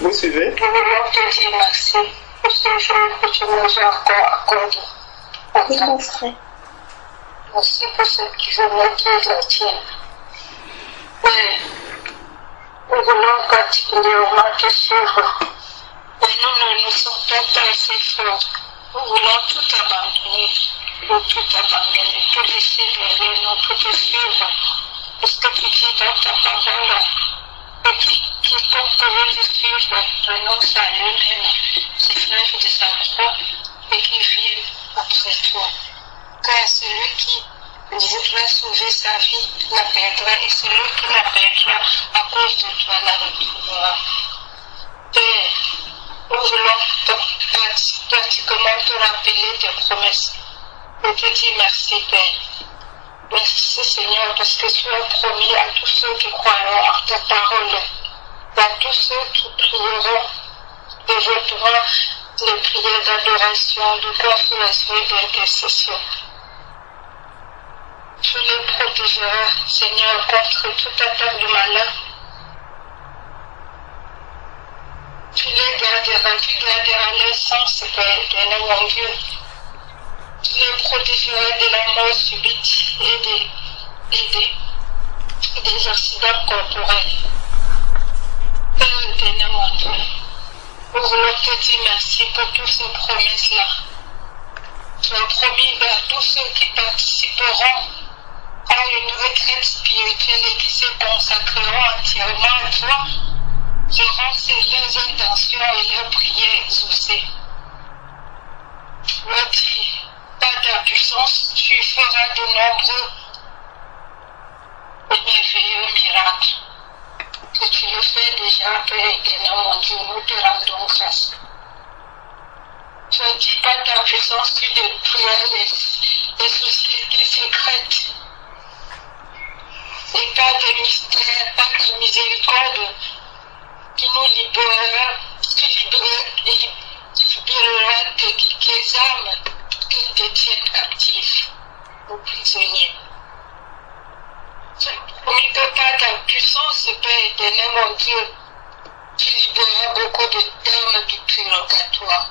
Vous suivez? Je voulais te dire merci pour ce jour que tu nous as encore accordé. Oui, mon frère. Merci pour cette journée qui est la tienne. Mais nous voulons particulièrement te suivre. Et nous ne nous sentons pas assez forts. Nous voulons tout abandonner. Tout laisser derrière nous, tout te suivre. Parce que tu dis dans ta parole, quiconque veut te suivre renonce à lui-même, se lève de sa croix et qui vient après toi. Car celui qui voudra sauver sa vie la perdra, et celui qui la perdra à cause de toi la retrouvera. Père, nous voulons pratiquement te rappeler tes promesses. Je te dis merci, Père. Merci, Seigneur, parce que tu as promis à tous ceux qui croiront en ta parole, à tous ceux qui prieront, développeront les prières d'adoration, de consolation et d'intercession. Tu les protégeras, Seigneur, contre toute attaque du malin. Tu les garderas, tu garderas leur sens, Père éternel, mon Dieu. Tu les protégeras de la mort subite et des accidents corporels. Père éternel, mon Dieu, nous voulons te dire merci pour toutes ces promesses-là. Tu as promis à tous ceux qui participeront à une retraite spirituelle et qui se consacreront entièrement à toi, verront leurs intentions et leurs prières exaucées. Tu as dit, par ta puissance, tu feras de nombreux et merveilleux miracles. Que tu le fais déjà, Père éternel, mon Dieu, nous te rendons grâce. Tu as dit, par ta puissance, tu détruiras les sociétés secrètes. Et par des mystères, par ta miséricorde, tu nous libéreras, tu libéreras tes âmes qui te tiennent captifs aux prisonniers. Tu as promis que par ta puissance, Père éternel, mon Dieu, tu libéreras beaucoup d'âmes du purgatoire.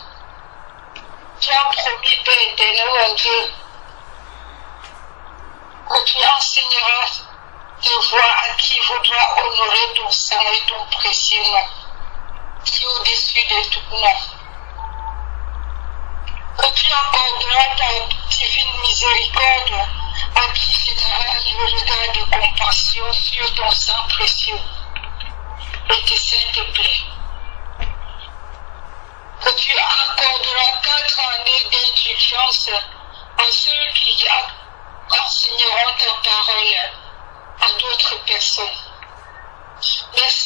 Tu as promis, Père éternel, mon Dieu, que tu enseigneras de voir à qui voudra honorer ton sang et ton précieux nom, qui est au-dessus de tout nom. Que tu accorderas ta divine miséricorde à qui jettera le regard de compassion sur ton sang précieux et tes saintes plaies. Que tu accorderas 4 années d'indulgence à ceux qui enseigneront ta parole à d'autres personnes.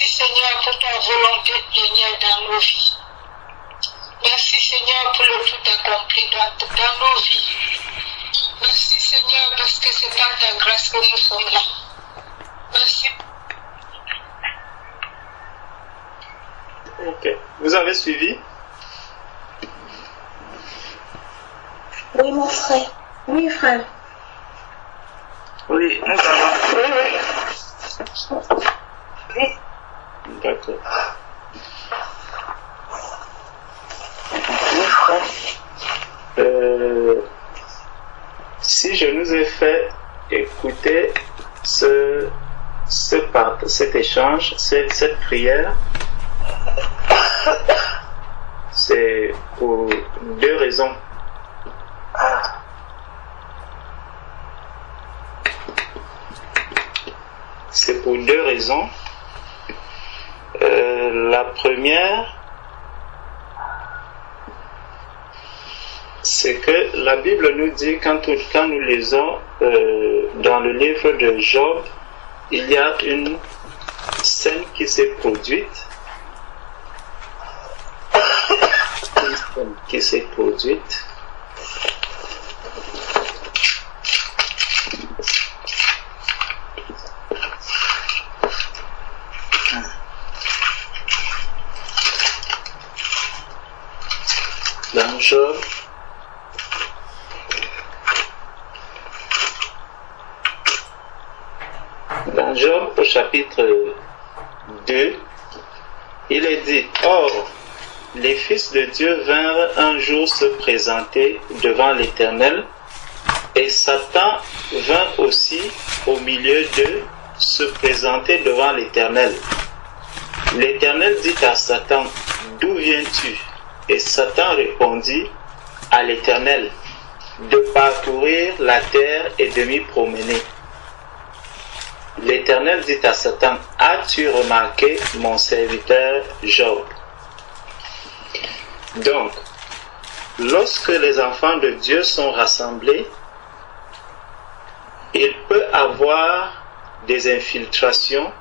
Merci Seigneur pour ta volonté plénière dans nos vies. Merci Seigneur pour le tout accompli dans nos vies. Merci Seigneur parce que c'est par ta grâce que nous sommes là. Merci. Ok. Vous avez suivi? Oui, mon frère. Oui, frère. Oui, nous avons. Oui. D'accord. Oui, frère. Si je nous ai fait écouter cet échange, cette prière, c'est pour deux raisons. C'est pour deux raisons. La première, c'est que la Bible nous dit, quand nous lisons dans le livre de Job, il y a une scène qui s'est produite. Une scène qui s'est produite. Dans Job, au chapitre 2, il est dit, or, les fils de Dieu vinrent un jour se présenter devant l'Éternel, et Satan vint aussi au milieu d'eux se présenter devant l'Éternel. L'Éternel dit à Satan, d'où viens-tu? Et Satan répondit à l'Éternel, de parcourir la terre et de m'y promener. L'Éternel dit à Satan, as-tu remarqué mon serviteur Job? Donc, lorsque les enfants de Dieu sont rassemblés, il peut avoir des infiltrations,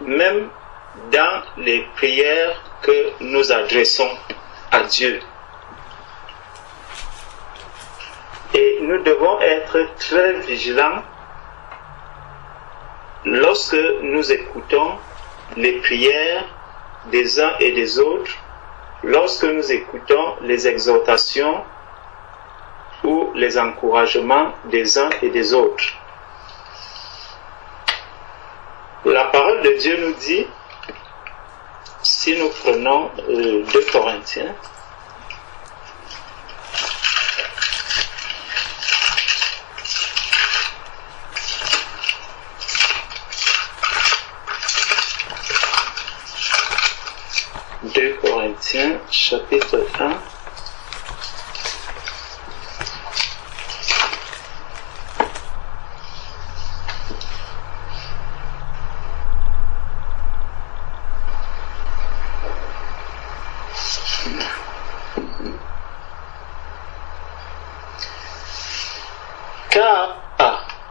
même dans les prières que nous adressons à Dieu. Et nous devons être très vigilants lorsque nous écoutons les prières des uns et des autres, lorsque nous écoutons les exhortations ou les encouragements des uns et des autres. La parole de Dieu nous dit, si nous prenons 2 Corinthiens, chapitre 1,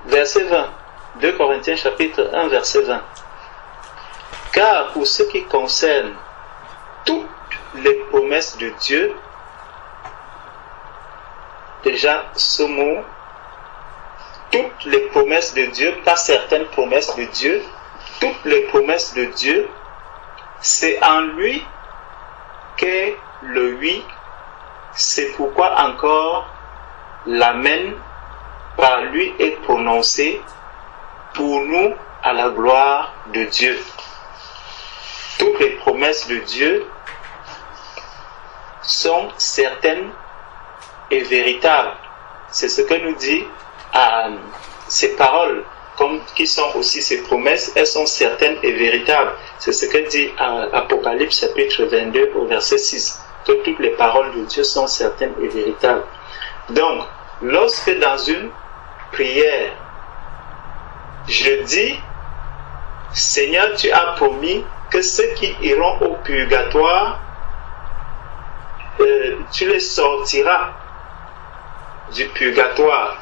verset 20, 2 Corinthiens chapitre 1, verset 20. Car pour ce qui concerne toutes les promesses de Dieu, déjà ce mot, toutes les promesses de Dieu, pas certaines promesses de Dieu, toutes les promesses de Dieu, c'est en lui qu'est le oui. C'est pourquoi encore l'Amen par lui est prononcé pour nous à la gloire de Dieu. Toutes les promesses de Dieu sont certaines et véritables. C'est ce que nous dit ces paroles, comme qui sont aussi ces promesses, elles sont certaines et véritables. C'est ce que dit Apocalypse chapitre 22 au verset 6, que toutes les paroles de Dieu sont certaines et véritables. Donc, lorsque dans une prière, je dis, Seigneur, tu as promis que ceux qui iront au purgatoire, tu les sortiras du purgatoire.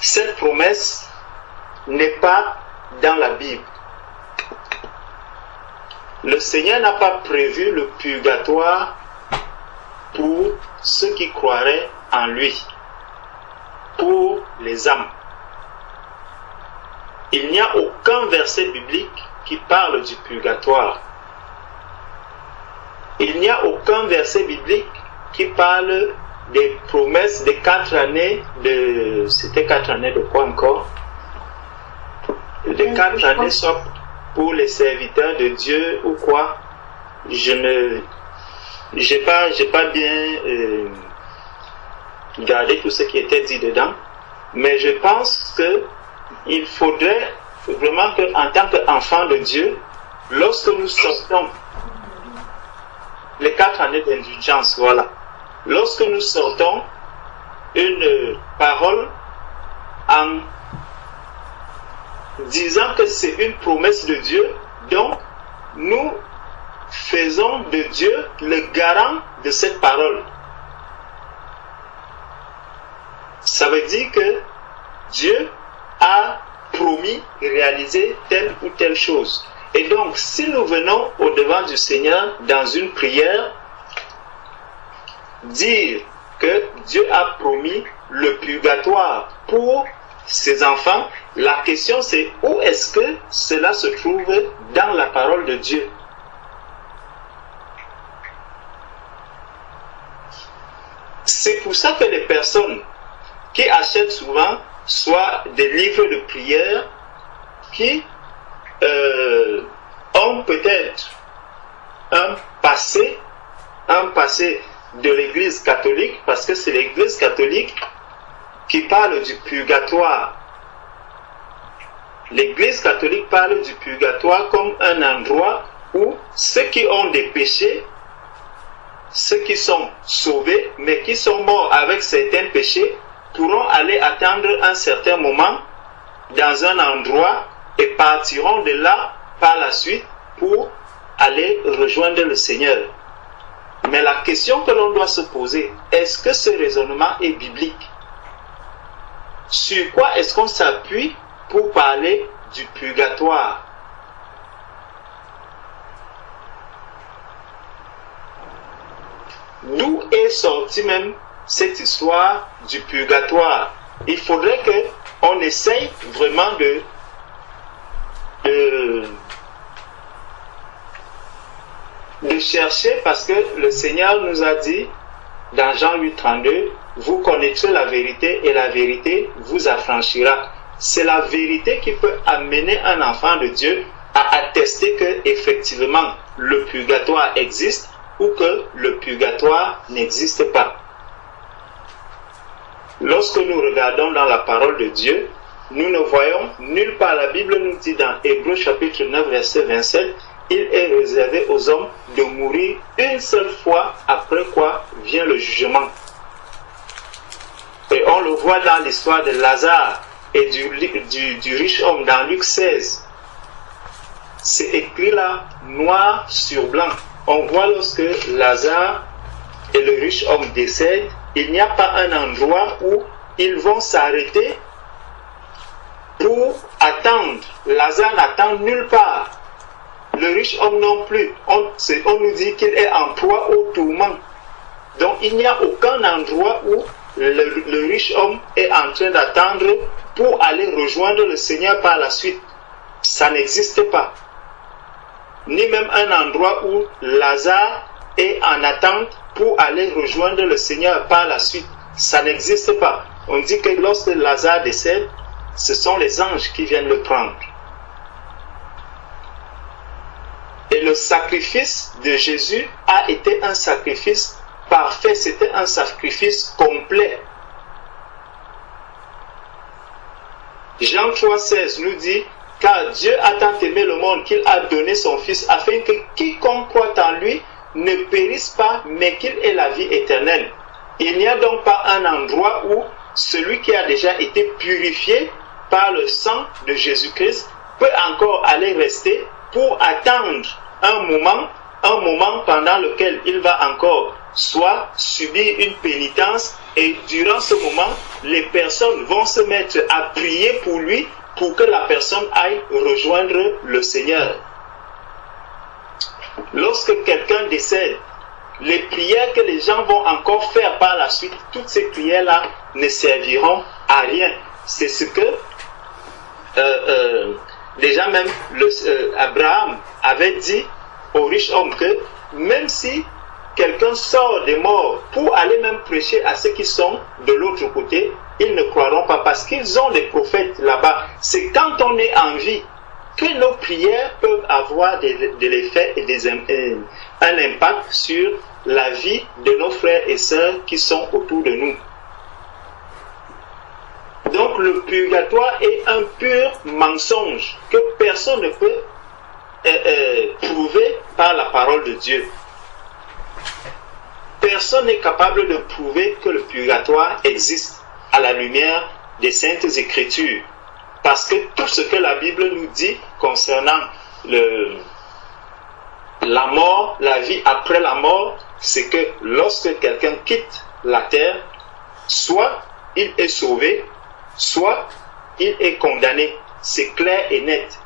Cette promesse n'est pas dans la Bible. le Seigneur n'a pas prévu le purgatoire pour ceux qui croiraient en lui, pour les âmes. Il n'y a aucun verset biblique qui parle du purgatoire. Il n'y a aucun verset biblique qui parle des promesses des 4 années de... C'était 4 années de quoi encore? De 4 années soit pour les serviteurs de Dieu ou quoi? J'ai pas bien gardé tout ce qui était dit dedans, mais je pense que il faudrait vraiment qu'en tant qu'enfant de Dieu, lorsque nous sortons les 4 années d'indulgence, voilà, lorsque nous sortons une parole en disant que c'est une promesse de Dieu, donc nous faisons de Dieu le garant de cette parole. Ça veut dire que Dieu a promis réaliser telle ou telle chose. Et donc, si nous venons au devant du Seigneur dans une prière, dire que Dieu a promis le purgatoire pour ses enfants, la question c'est où est-ce que cela se trouve dans la parole de Dieu? C'est pour ça que les personnes qui achètent souvent soit des livres de prière qui ont peut-être un passé de l'Église catholique, parce que c'est l'Église catholique qui parle du purgatoire. L'Église catholique parle du purgatoire comme un endroit où ceux qui ont des péchés, ceux qui sont sauvés, mais qui sont morts avec certains péchés, pourront aller attendre un certain moment dans un endroit et partiront de là par la suite pour aller rejoindre le Seigneur. Mais la question que l'on doit se poser, est-ce que ce raisonnement est biblique? Sur quoi est-ce qu'on s'appuie pour parler du purgatoire? D'où est sortie même cette histoire du purgatoire? Il faudrait qu'on essaye vraiment de chercher, parce que le Seigneur nous a dit dans Jean 8,32, vous connaîtrez la vérité et la vérité vous affranchira. C'est la vérité qui peut amener un enfant de Dieu à attester que effectivement le purgatoire existe ou que le purgatoire n'existe pas. Lorsque nous regardons dans la parole de Dieu, nous ne voyons nulle part. La Bible nous dit dans Hébreux chapitre 9 verset 27, il est réservé aux hommes de mourir une seule fois, après quoi vient le jugement. Et on le voit dans l'histoire de Lazare et du riche homme dans Luc 16. C'est écrit là, noir sur blanc. On voit lorsque Lazare et le riche homme décèdent, il n'y a pas un endroit où ils vont s'arrêter pour attendre. Lazare n'attend nulle part. Le riche homme non plus. On nous dit qu'il est en proie au tourment. Donc il n'y a aucun endroit où le riche homme est en train d'attendre pour aller rejoindre le Seigneur par la suite. Ça n'existe pas. Ni même un endroit où Lazare est en attente pour aller rejoindre le Seigneur par la suite. Ça n'existe pas. On dit que lorsque Lazare décède, ce sont les anges qui viennent le prendre. Et le sacrifice de Jésus a été un sacrifice parfait, c'était un sacrifice complet. Jean 3,16 nous dit, car Dieu a tant aimé le monde qu'il a donné son Fils, afin que quiconque croit en lui ne périsse pas, mais qu'il ait la vie éternelle. Il n'y a donc pas un endroit où celui qui a déjà été purifié par le sang de Jésus-Christ peut encore aller rester pour attendre un moment pendant lequel il va encore soit subir une pénitence, et durant ce moment, les personnes vont se mettre à prier pour lui pour que la personne aille rejoindre le Seigneur. lorsque quelqu'un décède, les prières que les gens vont encore faire par la suite, toutes ces prières-là ne serviront à rien. C'est ce que déjà même Abraham avait dit au riche homme, que même si quelqu'un sort des morts pour aller même prêcher à ceux qui sont de l'autre côté, ils ne croiront pas parce qu'ils ont des prophètes là-bas. C'est quand on est en vie que nos prières peuvent avoir de l'effet et un impact sur la vie de nos frères et sœurs qui sont autour de nous. Donc le purgatoire est un pur mensonge que personne ne peut prouver par la parole de Dieu. Personne n'est capable de prouver que le purgatoire existe à la lumière des Saintes Écritures. Parce que tout ce que la Bible nous dit concernant la mort, la vie après la mort, c'est que lorsque quelqu'un quitte la terre, soit il est sauvé, soit il est condamné. C'est clair et net.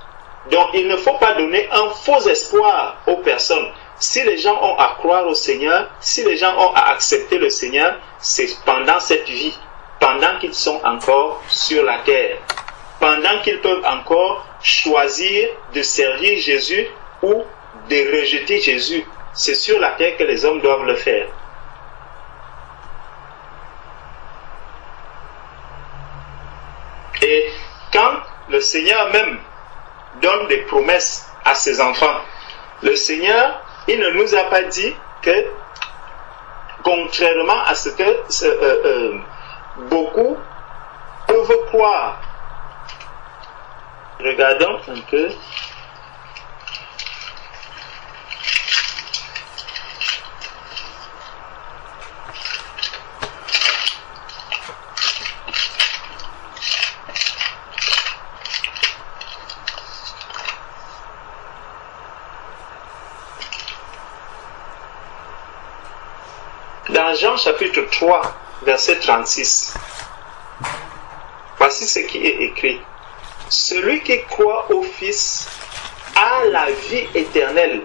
Donc il ne faut pas donner un faux espoir aux personnes. Si les gens ont à croire au Seigneur, si les gens ont à accepter le Seigneur, c'est pendant cette vie, pendant qu'ils sont encore sur la terre, pendant qu'ils peuvent encore choisir de servir Jésus ou de rejeter Jésus. C'est sur la terre que les hommes doivent le faire. Et quand le Seigneur même donne des promesses à ses enfants, le Seigneur, il ne nous a pas dit que, contrairement à ce que beaucoup peuvent croire. Regardons un peu. Dans Jean chapitre 3, verset 36, voici ce qui est écrit. Celui qui croit au Fils a la vie éternelle.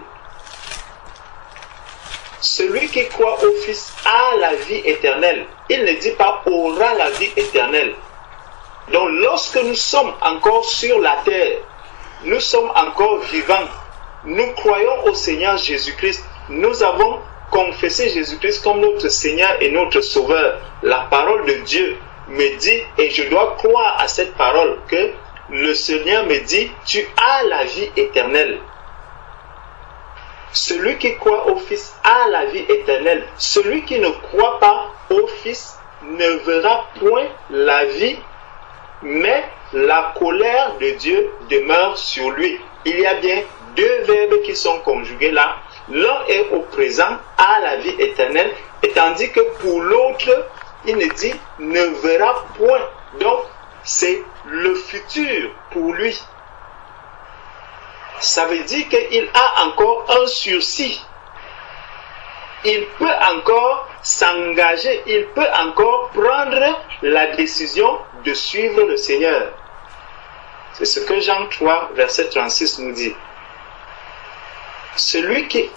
Celui qui croit au Fils a la vie éternelle. Il ne dit pas aura la vie éternelle. Donc lorsque nous sommes encore sur la terre, nous sommes encore vivants, nous croyons au Seigneur Jésus-Christ, nous avons confessé Jésus-Christ comme notre Seigneur et notre Sauveur. La parole de Dieu me dit, et je dois croire à cette parole, que le Seigneur me dit, tu as la vie éternelle. Celui qui croit au Fils a la vie éternelle. Celui qui ne croit pas au Fils ne verra point la vie, mais la colère de Dieu demeure sur lui. Il y a bien deux verbes qui sont conjugués là. L'un est au présent, à la vie éternelle, et tandis que pour l'autre, il ne dit ne verra point. Donc, c'est le futur pour lui. Ça veut dire qu'il a encore un sursis. Il peut encore s'engager, il peut encore prendre la décision de suivre le Seigneur. C'est ce que Jean 3, verset 36 nous dit. Celui qui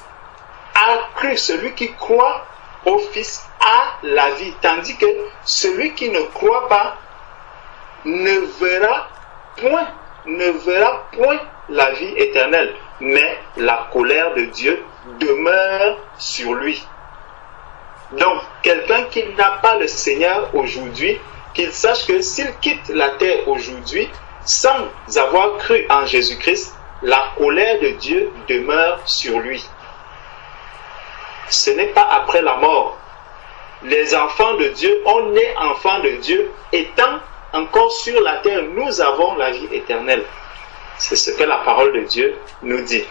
a cru, celui qui croit au Fils a la vie, tandis que celui qui ne croit pas ne verra point la vie éternelle, mais la colère de Dieu demeure sur lui. Donc, quelqu'un qui n'a pas le Seigneur aujourd'hui, qu'il sache que s'il quitte la terre aujourd'hui, sans avoir cru en Jésus-Christ, la colère de Dieu demeure sur lui. Ce n'est pas après la mort. Les enfants de Dieu, on est enfants de Dieu, étant encore sur la terre, nous avons la vie éternelle. C'est ce que la parole de Dieu nous dit.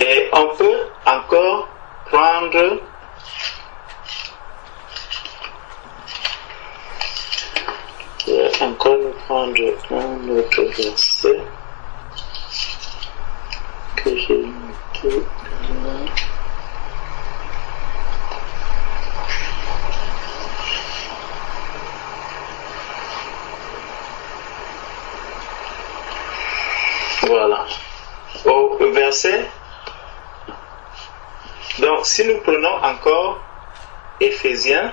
Et on peut encore prendre un autre verset que j'ai noté. Voilà. au verset. Donc, si nous prenons encore Éphésiens,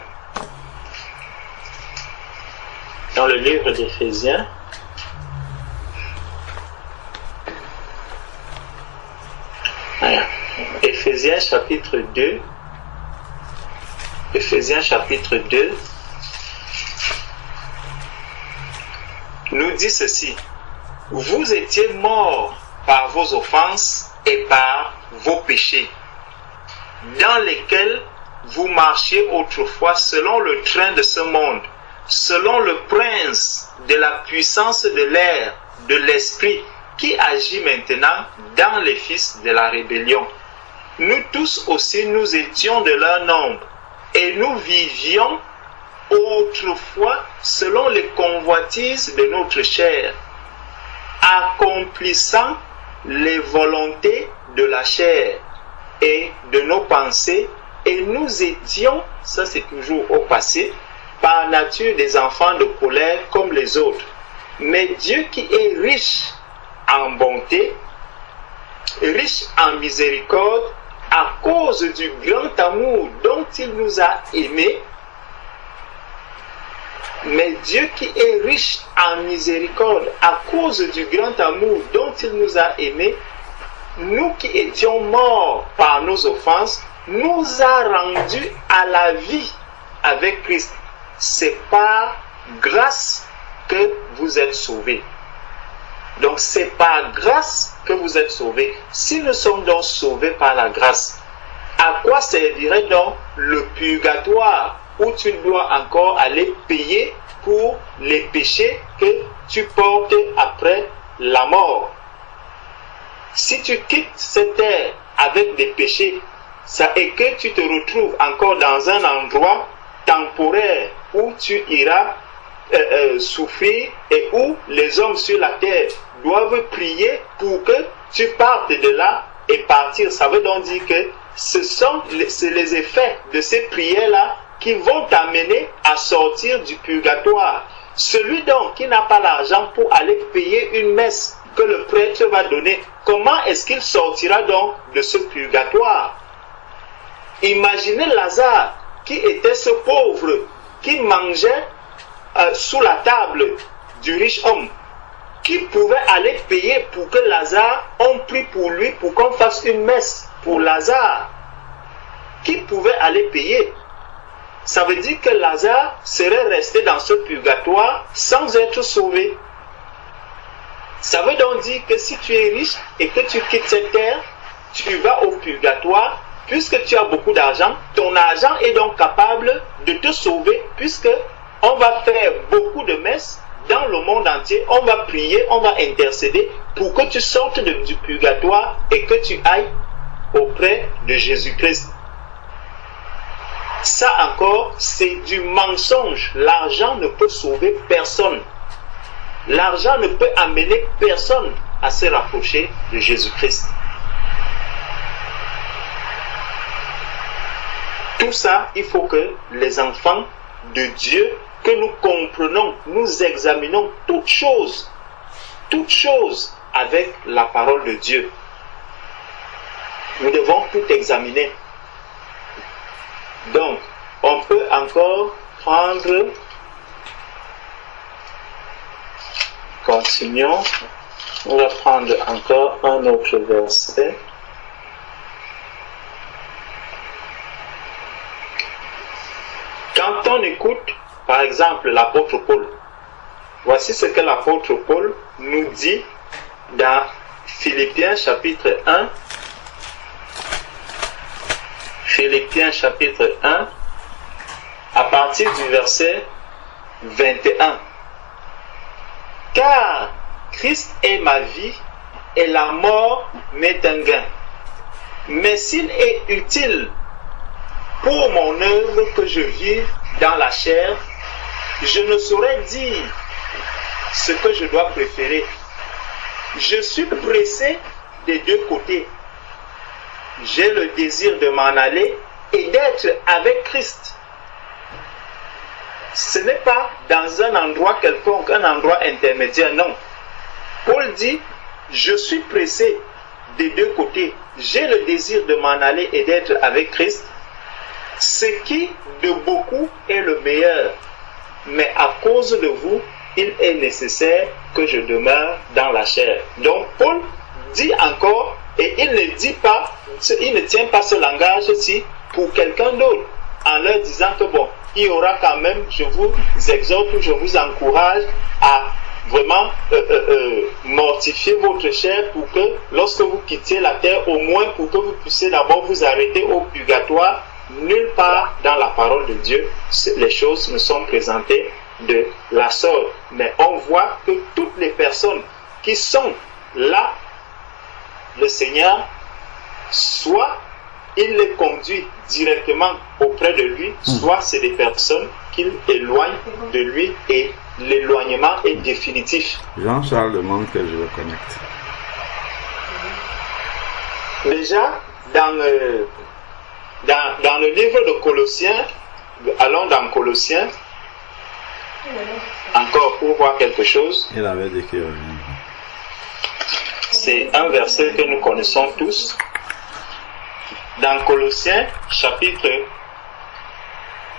dans le livre d'Éphésiens, voilà. Éphésiens chapitre 2, Éphésiens chapitre 2, nous dit ceci: vous étiez morts par vos offenses et par vos péchés, dans lesquels vous marchiez autrefois selon le train de ce monde, selon le prince de la puissance de l'air, de l'esprit, qui agit maintenant dans les fils de la rébellion. Nous tous aussi, nous étions de leur nombre, et nous vivions autrefois selon les convoitises de notre chair, accomplissant les volontés de la chair et de nos pensées, et nous étions, ça c'est toujours au passé, par nature des enfants de colère comme les autres. Mais Dieu qui est riche en bonté, riche en miséricorde, à cause du grand amour dont il nous a aimés, mais Dieu qui est riche en miséricorde, à cause du grand amour dont il nous a aimés, nous qui étions morts par nos offenses, nous a rendus à la vie avec Christ. C'est par grâce que vous êtes sauvés. Donc c'est par grâce que vous êtes sauvés. Si nous sommes donc sauvés par la grâce, à quoi servirait donc le purgatoire où tu dois encore aller payer pour les péchés que tu portes après la mort? Si tu quittes cette terre avec des péchés, ça est que tu te retrouves encore dans un endroit temporaire où tu iras souffrir et où les hommes sur la terre doivent prier pour que tu partes de là et partir. Ça veut donc dire que ce sont les effets de ces prières-là qui vont t'amener à sortir du purgatoire. Celui donc qui n'a pas l'argent pour aller payer une messe que le prêtre va donner, comment est-ce qu'il sortira donc de ce purgatoire? Imaginez Lazare, qui était ce pauvre, qui mangeait sous la table du riche homme, qui pouvait aller payer pour que Lazare, on prie pour lui, pour qu'on fasse une messe pour Lazare. Qui pouvait aller payer? Ça veut dire que Lazare serait resté dans ce purgatoire sans être sauvé. Ça veut donc dire que si tu es riche et que tu quittes cette terre, tu vas au purgatoire. Puisque tu as beaucoup d'argent, ton argent est donc capable de te sauver, puisque on va faire beaucoup de messes dans le monde entier, on va prier, on va intercéder pour que tu sortes du purgatoire et que tu ailles auprès de Jésus-Christ. Ça encore, c'est du mensonge. L'argent ne peut sauver personne. L'argent ne peut amener personne à se rapprocher de Jésus-Christ. Tout ça, il faut que les enfants de Dieu, que nous comprenons, nous examinons toutes choses avec la parole de Dieu. Nous devons tout examiner. Donc, on peut encore prendre, continuons, on va prendre encore un autre verset. Quand on écoute, par exemple, l'apôtre Paul, voici ce que l'apôtre Paul nous dit dans Philippiens chapitre 1. Philippiens chapitre 1, à partir du verset 21. Car Christ est ma vie et la mort m'est un gain. Mais s'il est utile pour mon œuvre que je vive dans la chair, je ne saurais dire ce que je dois préférer. Je suis pressé des deux côtés. J'ai le désir de m'en aller et d'être avec Christ. Ce n'est pas dans un endroit quelconque, un endroit intermédiaire, non. Paul dit, je suis pressé des deux côtés. J'ai le désir de m'en aller et d'être avec Christ, ce qui de beaucoup est le meilleur. Mais à cause de vous, il est nécessaire que je demeure dans la chair. Donc Paul dit encore, et il ne tient pas ce langage-ci pour quelqu'un d'autre, en leur disant que bon, il y aura quand même, je vous exhorte, je vous encourage à vraiment mortifier votre chair pour que lorsque vous quittiez la terre, au moins pour que vous puissiez d'abord vous arrêter au purgatoire. Nulle part dans la parole de Dieu, les choses ne sont présentées de la sorte. Mais on voit que toutes les personnes qui sont là, le Seigneur, soit il les conduit directement auprès de lui, soit c'est des personnes qu'il éloigne de lui et l'éloignement est définitif. Jean-Charles demande que je le connecte. Déjà, dans le livre de Colossiens, allons dans Colossiens, encore pour voir quelque chose. Il avait dit que... C'est un verset que nous connaissons tous. Dans Colossiens, chapitre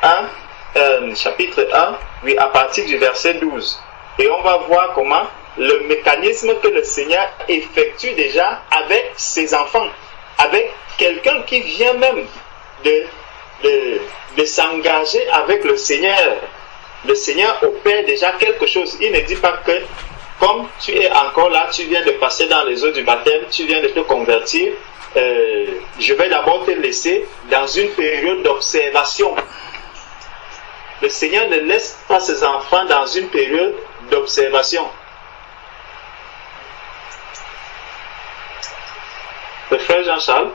1, oui, à partir du verset 12. Et on va voir comment le mécanisme que le Seigneur effectue déjà avec ses enfants, avec quelqu'un qui vient même de s'engager avec le Seigneur. Le Seigneur opère déjà quelque chose. Il ne dit pas que comme tu es encore là, tu viens de passer dans les eaux du baptême, tu viens de te convertir, je vais d'abord te laisser dans une période d'observation. Le Seigneur ne laisse pas ses enfants dans une période d'observation. Le frère Jean-Charles.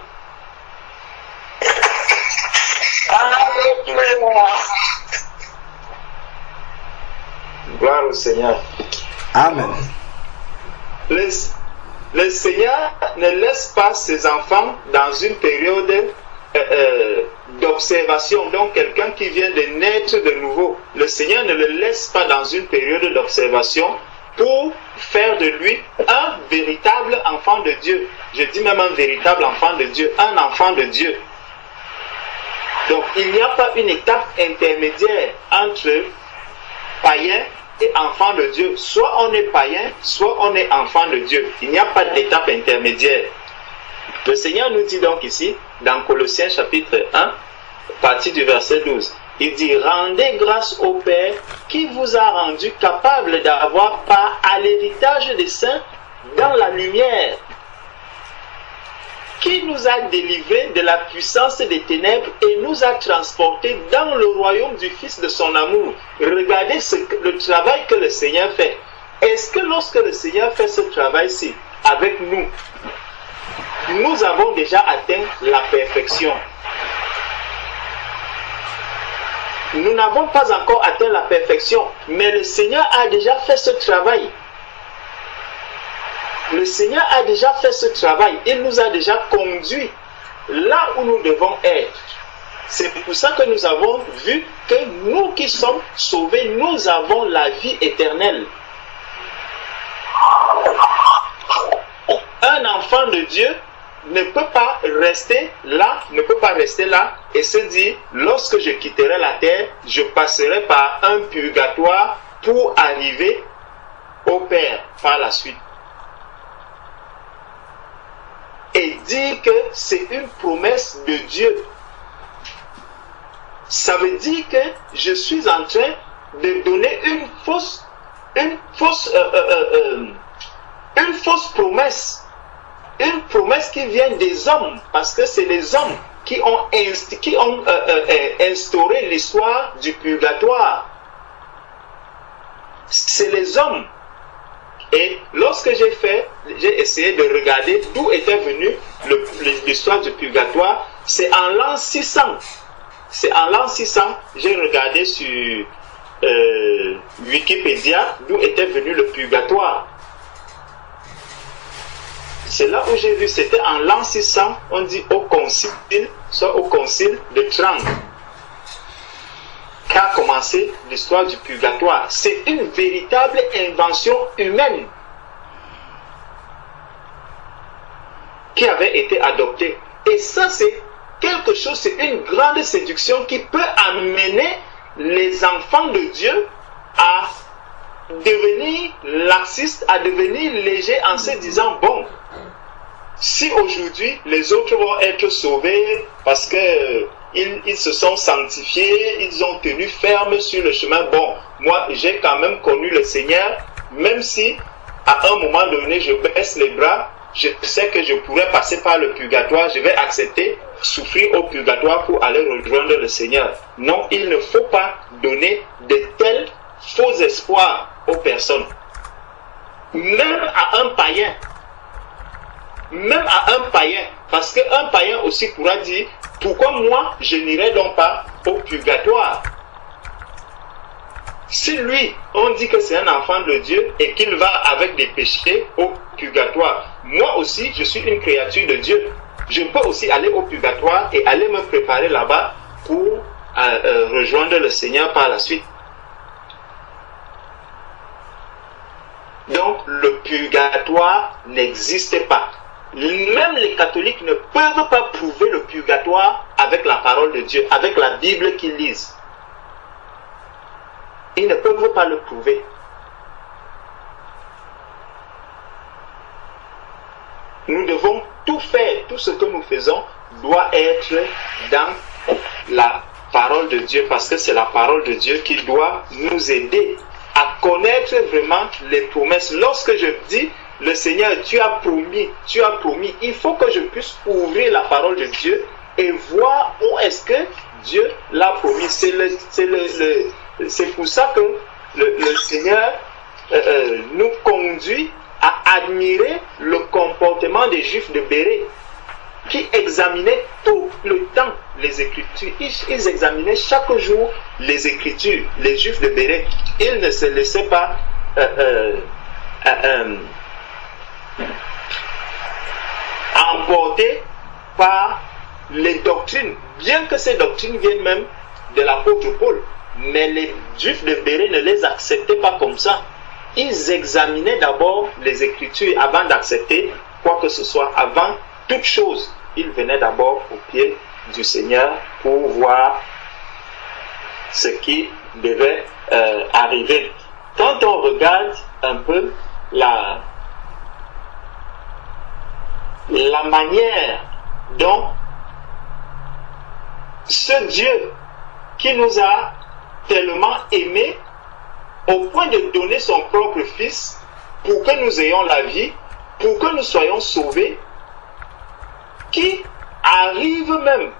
Gloire au Seigneur. Amen. Le Seigneur ne laisse pas ses enfants dans une période d'observation. Donc quelqu'un qui vient de naître de nouveau, le Seigneur ne le laisse pas dans une période d'observation pour faire de lui un véritable enfant de Dieu. Je dis même un véritable enfant de Dieu, un enfant de Dieu. Donc il n'y a pas une étape intermédiaire entre païen et enfant de Dieu. Soit on est païen, soit on est enfant de Dieu. Il n'y a pas d'étape intermédiaire. Le Seigneur nous dit donc ici, dans Colossiens chapitre 1, à partir du verset 12, il dit « Rendez grâce au Père qui vous a rendu capable d'avoir part à l'héritage des saints dans la lumière, qui nous a délivrés de la puissance des ténèbres et nous a transportés dans le royaume du Fils de son amour. » Regardez le travail que le Seigneur fait. Est-ce que lorsque le Seigneur fait ce travail-ci avec nous, nous avons déjà atteint la perfection? Nous n'avons pas encore atteint la perfection, mais le Seigneur a déjà fait ce travail. Le Seigneur a déjà fait ce travail. Il nous a déjà conduits là où nous devons être. C'est pour ça que nous avons vu que nous qui sommes sauvés, nous avons la vie éternelle. Un enfant de Dieu ne peut pas rester là, et se dire, lorsque je quitterai la terre, je passerai par un purgatoire pour arriver au Père par la suite. Et dire que c'est une promesse de Dieu. Ça veut dire que je suis en train de donner une fausse promesse. Une promesse qui vient des hommes, parce que c'est les hommes qui ont instauré l'histoire du purgatoire. C'est les hommes. Et lorsque j'ai essayé de regarder d'où était venue l'histoire du purgatoire, c'est en l'an 600. C'est en l'an 600, j'ai regardé sur Wikipédia d'où était venu le purgatoire. C'est là où j'ai vu, c'était en l'an 600, on dit au concile, soit au concile de Trente, qu'a commencé l'histoire du purgatoire. C'est une véritable invention humaine. qui avait été adopté. Et ça, c'est quelque chose, c'est une grande séduction qui peut amener les enfants de Dieu à devenir laxistes, à devenir légers en se disant, bon, si aujourd'hui les autres vont être sauvés parce que ils se sont sanctifiés, ils ont tenu ferme sur le chemin, bon, moi j'ai quand même connu le Seigneur, même si à un moment donné je baisse les bras, je sais que je pourrais passer par le purgatoire, je vais accepter, souffrir au purgatoire pour aller rejoindre le Seigneur. Non, il ne faut pas donner de tels faux espoirs aux personnes. Même à un païen. Même à un païen. Parce qu'un païen aussi pourra dire, pourquoi moi je n'irai donc pas au purgatoire? Si lui, on dit que c'est un enfant de Dieu et qu'il va avec des péchés au purgatoire, moi aussi, je suis une créature de Dieu. Je peux aussi aller au purgatoire et aller me préparer là-bas pour rejoindre le Seigneur par la suite. Donc, le purgatoire n'existe pas. Même les catholiques ne peuvent pas prouver le purgatoire avec la parole de Dieu, avec la Bible qu'ils lisent. Ils ne peuvent pas le prouver. Nous devons tout faire, tout ce que nous faisons doit être dans la parole de Dieu, parce que c'est la parole de Dieu qui doit nous aider à connaître vraiment les promesses. Lorsque je dis, le Seigneur, tu as promis, il faut que je puisse ouvrir la parole de Dieu et voir où est-ce que Dieu l'a promis. C'est pour ça que le Seigneur nous conduit à admirer le comportement des Juifs de Bérée, qui examinaient tout le temps les Écritures. Ils examinaient chaque jour les Écritures, les Juifs de Bérée. Ils ne se laissaient pas emporter par les doctrines, bien que ces doctrines viennent même de l'apôtre Paul. Mais les Juifs de Bérée ne les acceptaient pas comme ça. Ils examinaient d'abord les Écritures avant d'accepter quoi que ce soit. Avant toute chose, ils venaient d'abord au pied du Seigneur pour voir ce qui devait arriver. Quand on regarde un peu la manière dont ce Dieu qui nous a tellement aimés au point de donner son propre Fils pour que nous ayons la vie, pour que nous soyons sauvés, qui arrive même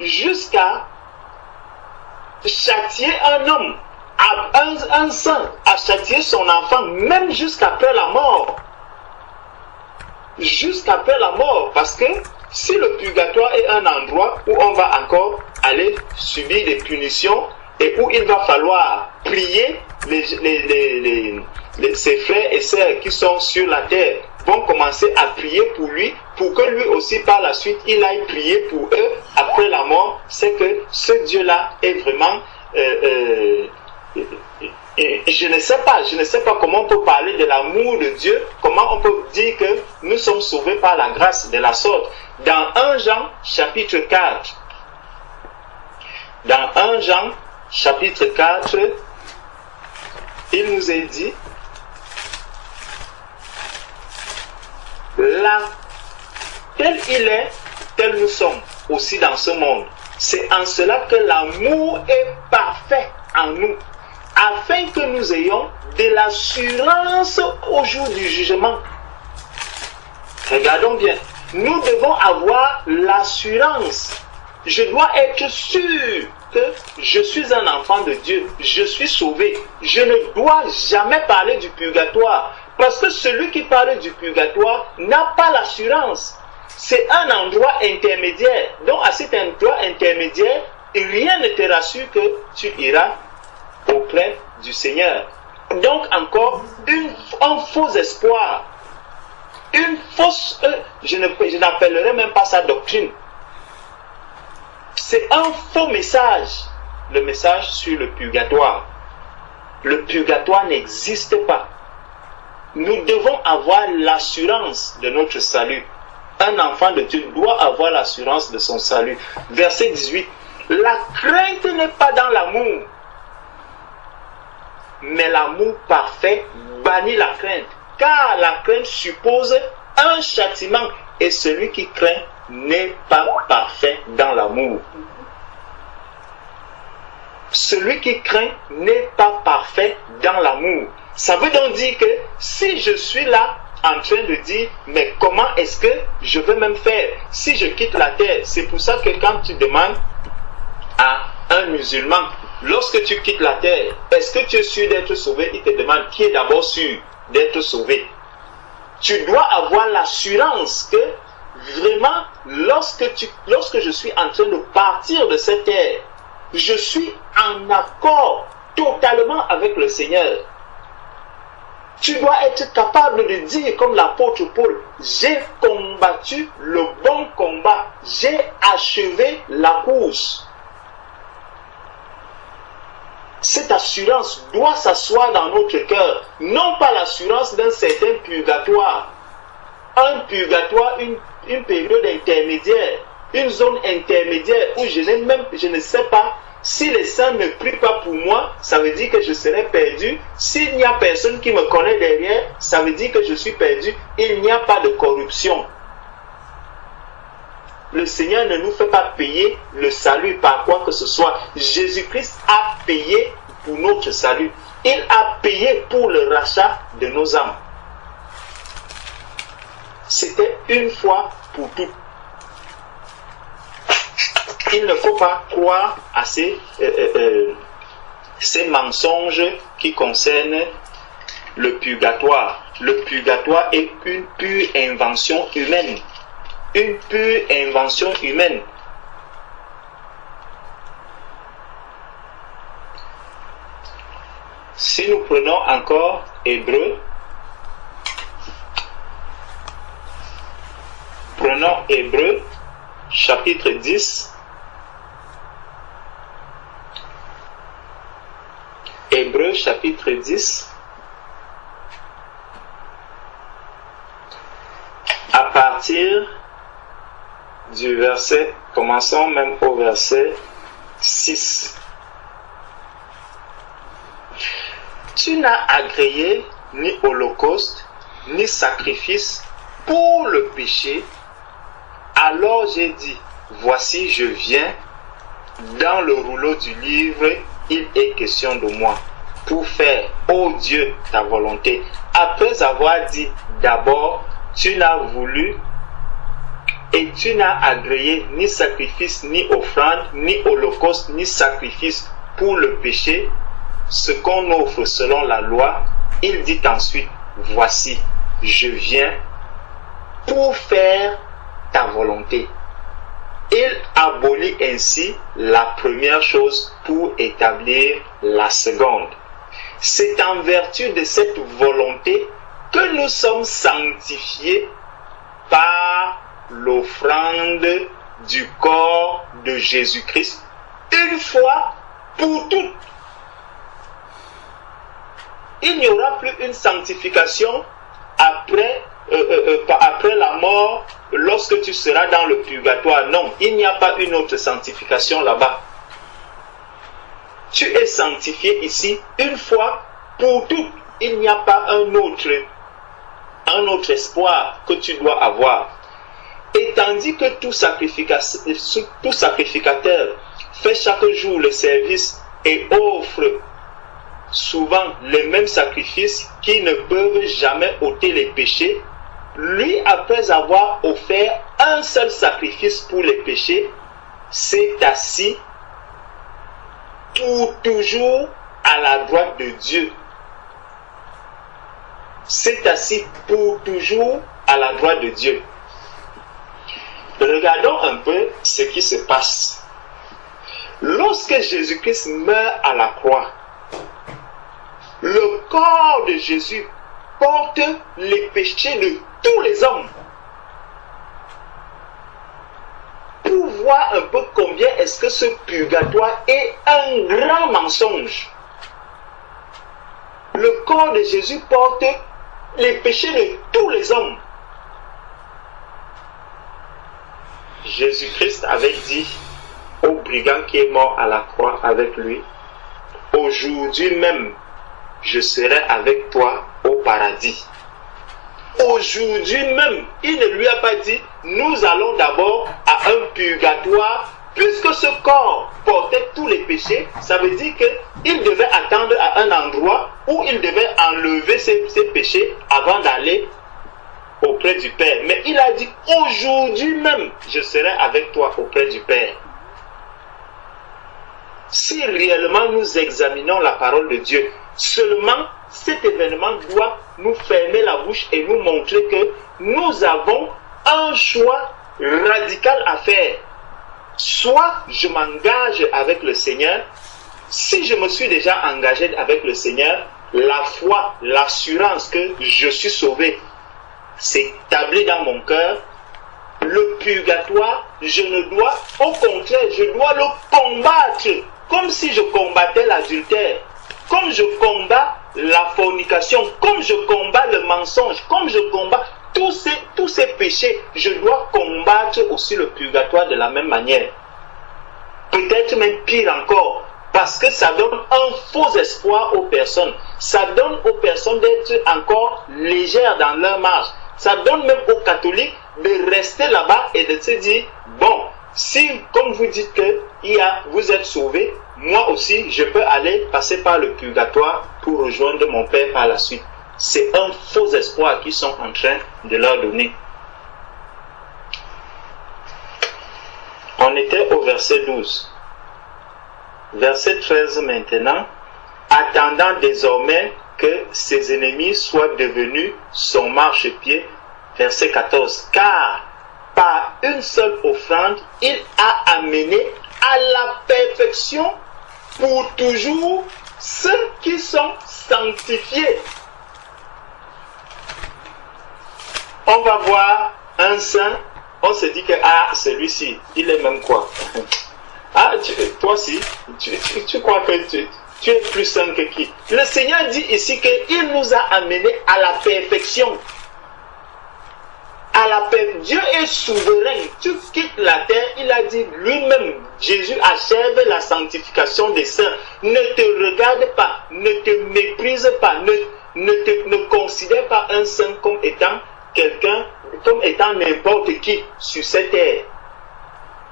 jusqu'à châtier un homme, un saint, à châtier son enfant, même jusqu'après la mort. Jusqu'après la mort, parce que si le purgatoire est un endroit où on va encore aller subir des punitions et où il va falloir prier, ses frères et sœurs qui sont sur la terre vont commencer à prier pour lui, pour que lui aussi par la suite il aille prier pour eux après la mort. C'est que ce Dieu-là est vraiment je ne sais pas comment on peut parler de l'amour de Dieu, comment on peut dire que nous sommes sauvés par la grâce de la sorte. Dans 1 Jean chapitre 4, dans 1 Jean chapitre 4, il nous est dit, là, tel il est, tel nous sommes aussi dans ce monde. C'est en cela que l'amour est parfait en nous, afin que nous ayons de l'assurance au jour du jugement. Regardons bien, nous devons avoir l'assurance. Je dois être sûr que je suis un enfant de Dieu, je suis sauvé. Je ne dois jamais parler du purgatoire, parce que celui qui parle du purgatoire n'a pas l'assurance. C'est un endroit intermédiaire. Donc à cet endroit intermédiaire, rien ne te rassure que tu iras auprès du Seigneur. Donc encore un faux espoir, une fausse, je n'appellerai même pas ça doctrine. C'est un faux message, le message sur le purgatoire. Le purgatoire n'existe pas. Nous devons avoir l'assurance de notre salut. un enfant de Dieu doit avoir l'assurance de son salut. Verset 18. La crainte n'est pas dans l'amour, mais l'amour parfait bannit la crainte, car la crainte suppose un châtiment, et celui qui craint n'est pas parfait dans l'amour. Celui qui craint n'est pas parfait dans l'amour. Ça veut donc dire que si je suis là en train de dire, mais comment est-ce que je veux même faire si je quitte la terre? C'est pour ça que quand tu demandes à un musulman, lorsque tu quittes la terre, est-ce que tu es sûr d'être sauvé? Il te demande qui est d'abord sûr d'être sauvé. Tu dois avoir l'assurance que vraiment, lorsque je suis en train de partir de cette terre, je suis en accord totalement avec le Seigneur. Tu dois être capable de dire comme l'apôtre Paul, j'ai combattu le bon combat, j'ai achevé la course. Cette assurance doit s'asseoir dans notre cœur, non pas l'assurance d'un certain purgatoire. Un purgatoire, une période intermédiaire, une zone intermédiaire où je ne sais pas si les saints ne prient pas pour moi, ça veut dire que je serai perdu. S'il n'y a personne qui me connaît derrière, ça veut dire que je suis perdu. Il n'y a pas de corruption. Le Seigneur ne nous fait pas payer le salut par quoi que ce soit. Jésus-Christ a payé pour notre salut. Il a payé pour le rachat de nos âmes. C'était une fois pour toutes. Il ne faut pas croire à ces mensonges qui concernent le purgatoire. Le purgatoire est une pure invention humaine. Une pure invention humaine. Si nous prenons encore Hébreux, prenons Hébreux, chapitre 10. Hébreux chapitre 10, à partir du verset, commençons même au verset 6. Tu n'as agréé ni holocauste, ni sacrifice pour le péché. Alors j'ai dit, voici je viens, dans le rouleau du livre, il est question de moi, pour faire, ô Dieu, ta volonté. Après avoir dit, d'abord, tu n'as voulu et tu n'as agréé ni sacrifice, ni offrande, ni holocauste, ni sacrifice pour le péché, ce qu'on offre selon la loi. Il dit ensuite, voici, je viens pour faire ta volonté. Il abolit ainsi la première chose pour établir la seconde. C'est en vertu de cette volonté que nous sommes sanctifiés par l'offrande du corps de Jésus-Christ, une fois pour toutes. Il n'y aura plus une sanctification après la mort, lorsque tu seras dans le purgatoire. Non, il n'y a pas une autre sanctification là-bas. Tu es sanctifié ici une fois pour toutes. Il n'y a pas un autre espoir que tu dois avoir. Et tandis que tout sacrificateur fait chaque jour le service et offre souvent les mêmes sacrifices qui ne peuvent jamais ôter les péchés, lui, après avoir offert un seul sacrifice pour les péchés, s'est assis pour toujours à la droite de Dieu. S'est assis pour toujours à la droite de Dieu. Regardons un peu ce qui se passe. Lorsque Jésus-Christ meurt à la croix, le corps de Jésus porte les péchés de tous les hommes. Pour voir un peu combien est-ce que ce purgatoire est un grand mensonge. Le corps de Jésus porte les péchés de tous les hommes. Jésus-Christ avait dit au brigand qui est mort à la croix avec lui, aujourd'hui même, je serai avec toi au paradis. Aujourd'hui même, il ne lui a pas dit, nous allons d'abord à un purgatoire, puisque ce corps portait tous les péchés, ça veut dire qu'il devait attendre à un endroit où il devait enlever ses péchés avant d'aller auprès du Père. Mais il a dit, aujourd'hui même, je serai avec toi auprès du Père. Si réellement nous examinons la parole de Dieu, seulement cet événement doit nous fermer la bouche et nous montrer que nous avons un choix radical à faire. Soit je m'engage avec le Seigneur. Si je me suis déjà engagé avec le Seigneur, la foi, l'assurance que je suis sauvé s'établit dans mon cœur. Le purgatoire, je ne dois, au contraire, je dois le combattre comme si je combattais l'adultère, comme je combats la fornication, comme je combats le mensonge, comme je combats tous ces péchés, je dois combattre aussi le purgatoire de la même manière. Peut-être même pire encore, parce que ça donne un faux espoir aux personnes. Ça donne aux personnes d'être encore légères dans leur marche. Ça donne même aux catholiques de rester là-bas et de se dire, bon, si, comme vous dites que vous êtes sauvés, moi aussi, je peux aller passer par le purgatoire pour rejoindre mon Père par la suite. C'est un faux espoir qu'ils sont en train de leur donner. On était au verset 12. Verset 13 maintenant. Attendant désormais que ses ennemis soient devenus son marchepied. Verset 14. Car par une seule offrande, il a amené à la perfection pour toujours ceux qui sont sanctifiés. On va voir un saint, on se dit que celui-ci, il est même quoi? Toi aussi, tu crois que tu es plus saint que qui? Le Seigneur dit ici qu'il nous a amenés à la perfection. Dieu est souverain. Tu quittes la terre, il a dit lui-même, Jésus achève la sanctification des saints. Ne te regarde pas, ne te méprise pas, ne considère pas un saint comme étant quelqu'un, comme étant n'importe qui sur cette terre.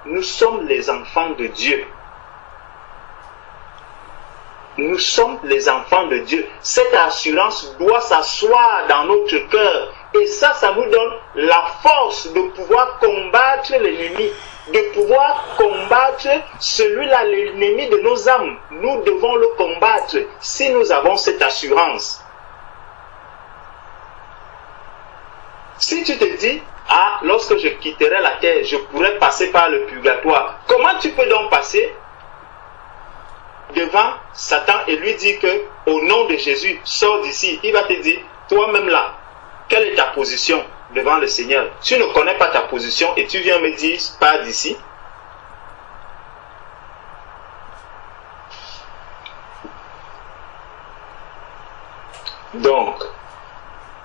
Nous sommes les enfants de Dieu. Nous sommes les enfants de Dieu. Cette assurance doit s'asseoir dans notre cœur. Et ça nous donne la force de pouvoir combattre l'ennemi, de pouvoir combattre celui-là, l'ennemi de nos âmes. Nous devons le combattre si nous avons cette assurance. Si tu te dis, lorsque je quitterai la terre, je pourrai passer par le purgatoire. Comment tu peux donc passer devant Satan et lui dire que, au nom de Jésus, sors d'ici? Il va te dire, toi-même là, quelle est ta position devant le Seigneur? Tu ne connais pas ta position et tu viens me dire, pars d'ici. Donc,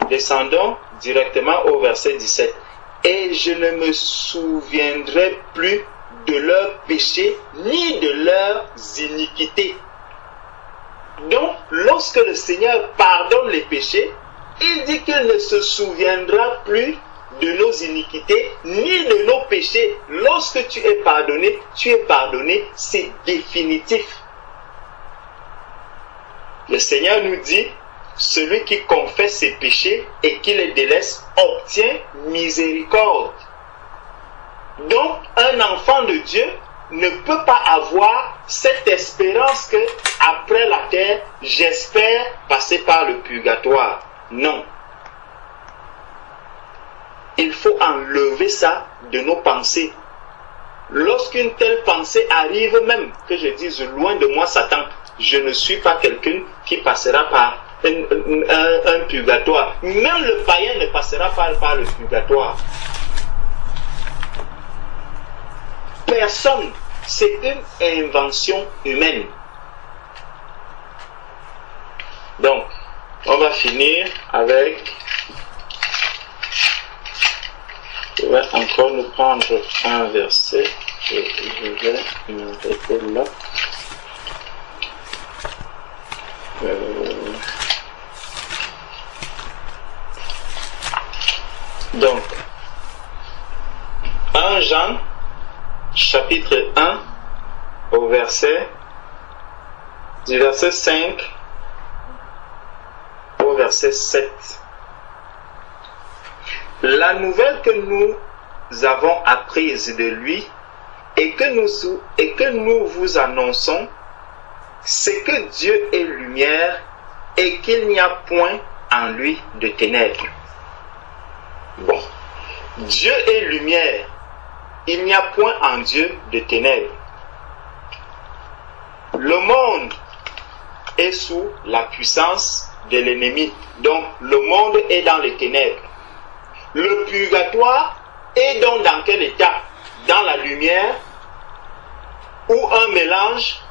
descendons directement au verset 17. Et je ne me souviendrai plus de leurs péchés ni de leurs iniquités. Donc, lorsque le Seigneur pardonne les péchés, il dit qu'il ne se souviendra plus de nos iniquités ni de nos péchés. Lorsque tu es pardonné, c'est définitif. Le Seigneur nous dit, celui qui confesse ses péchés et qui les délaisse obtient miséricorde. Donc, un enfant de Dieu ne peut pas avoir cette espérance que après la terre, j'espère passer par le purgatoire. Non. Il faut enlever ça de nos pensées. Lorsqu'une telle pensée arrive, même que je dise loin de moi Satan, je ne suis pas quelqu'un qui passera par un purgatoire. Même le païen ne passera pas par le purgatoire. Personne. C'est une invention humaine. Donc, on va finir avec vais encore nous prendre un verset et je vais m'arrêter là. Donc, 1 Jean, chapitre 1, au verset, du verset 5 au verset 7. La nouvelle que nous avons apprise de lui et que nous vous annonçons, c'est que Dieu est lumière et qu'il n'y a point en lui de ténèbres. Bon, Dieu est lumière, il n'y a point en Dieu de ténèbres. Le monde est sous la puissance de l'ennemi, donc le monde est dans les ténèbres. Le purgatoire est donc dans quel état? Dans la lumière ou un mélange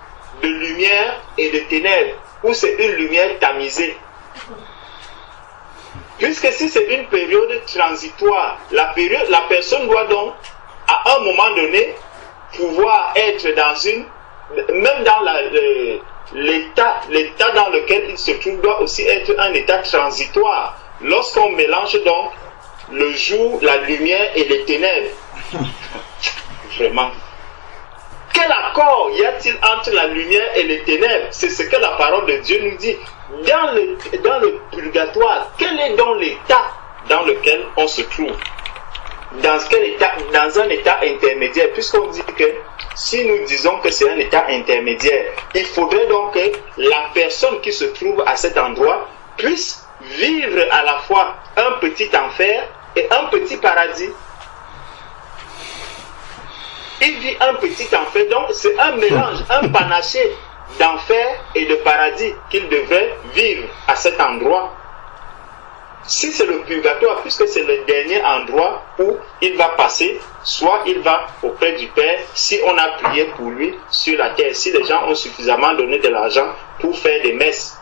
de lumière et de ténèbres, ou c'est une lumière tamisée. Puisque si c'est une période transitoire, la personne doit donc, à un moment donné, pouvoir être dans une, même dans l'état dans lequel il se trouve doit aussi être un état transitoire. Lorsqu'on mélange donc le jour, la lumière et les ténèbres. Vraiment. Quel accord y a-t-il entre la lumière et les ténèbres? C'est ce que la parole de Dieu nous dit. Dans le purgatoire, quel est donc l'état dans lequel on se trouve? Dans quel état? Dans un état intermédiaire, puisqu'on dit que si nous disons que c'est un état intermédiaire, il faudrait donc que la personne qui se trouve à cet endroit puisse vivre à la fois un petit enfer et un petit paradis. Il vit un petit enfer, donc c'est un mélange, un panaché d'enfer et de paradis qu'il devrait vivre à cet endroit. Si c'est le purgatoire, puisque c'est le dernier endroit où il va passer, soit il va auprès du Père, si on a prié pour lui sur la terre, si les gens ont suffisamment donné de l'argent pour faire des messes.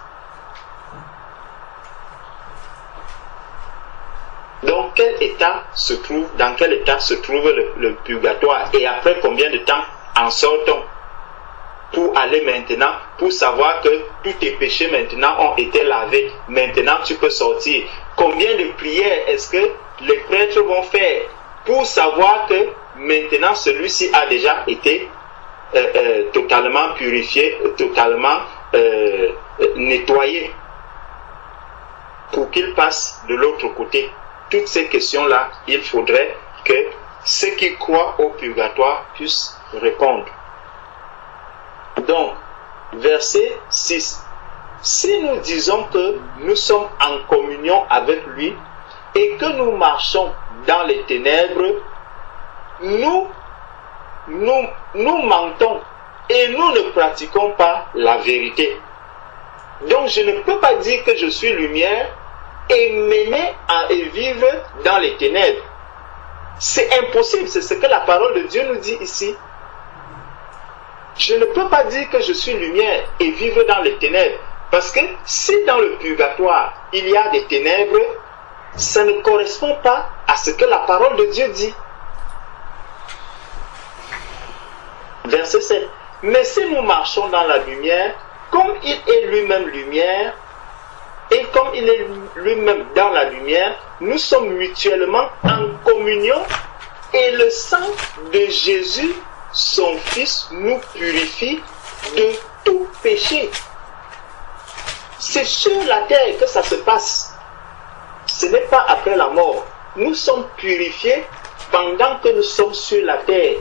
Donc, dans quel état se trouve le purgatoire? Et après combien de temps en sort-on? Pour aller maintenant, pour savoir que tous tes péchés maintenant ont été lavés. Maintenant, tu peux sortir. Combien de prières est-ce que les prêtres vont faire pour savoir que maintenant celui-ci a déjà été totalement purifié, totalement nettoyé, pour qu'il passe de l'autre côté? Toutes ces questions-là, il faudrait que ceux qui croient au purgatoire puissent répondre. Donc, verset 6. Si nous disons que nous sommes en communion avec lui et que nous marchons dans les ténèbres, nous mentons et nous ne pratiquons pas la vérité. Donc, je ne peux pas dire que je suis lumière et mener et vivre dans les ténèbres. C'est impossible, c'est ce que la parole de Dieu nous dit ici. Je ne peux pas dire que je suis lumière et vivre dans les ténèbres. Parce que si dans le purgatoire, il y a des ténèbres, ça ne correspond pas à ce que la parole de Dieu dit. Verset 7. Mais si nous marchons dans la lumière, comme il est lui-même lumière, et comme il est lui-même dans la lumière, nous sommes mutuellement en communion et le sang de Jésus, son Fils, nous purifie de tout péché. C'est sur la terre que ça se passe. Ce n'est pas après la mort. Nous sommes purifiés pendant que nous sommes sur la terre.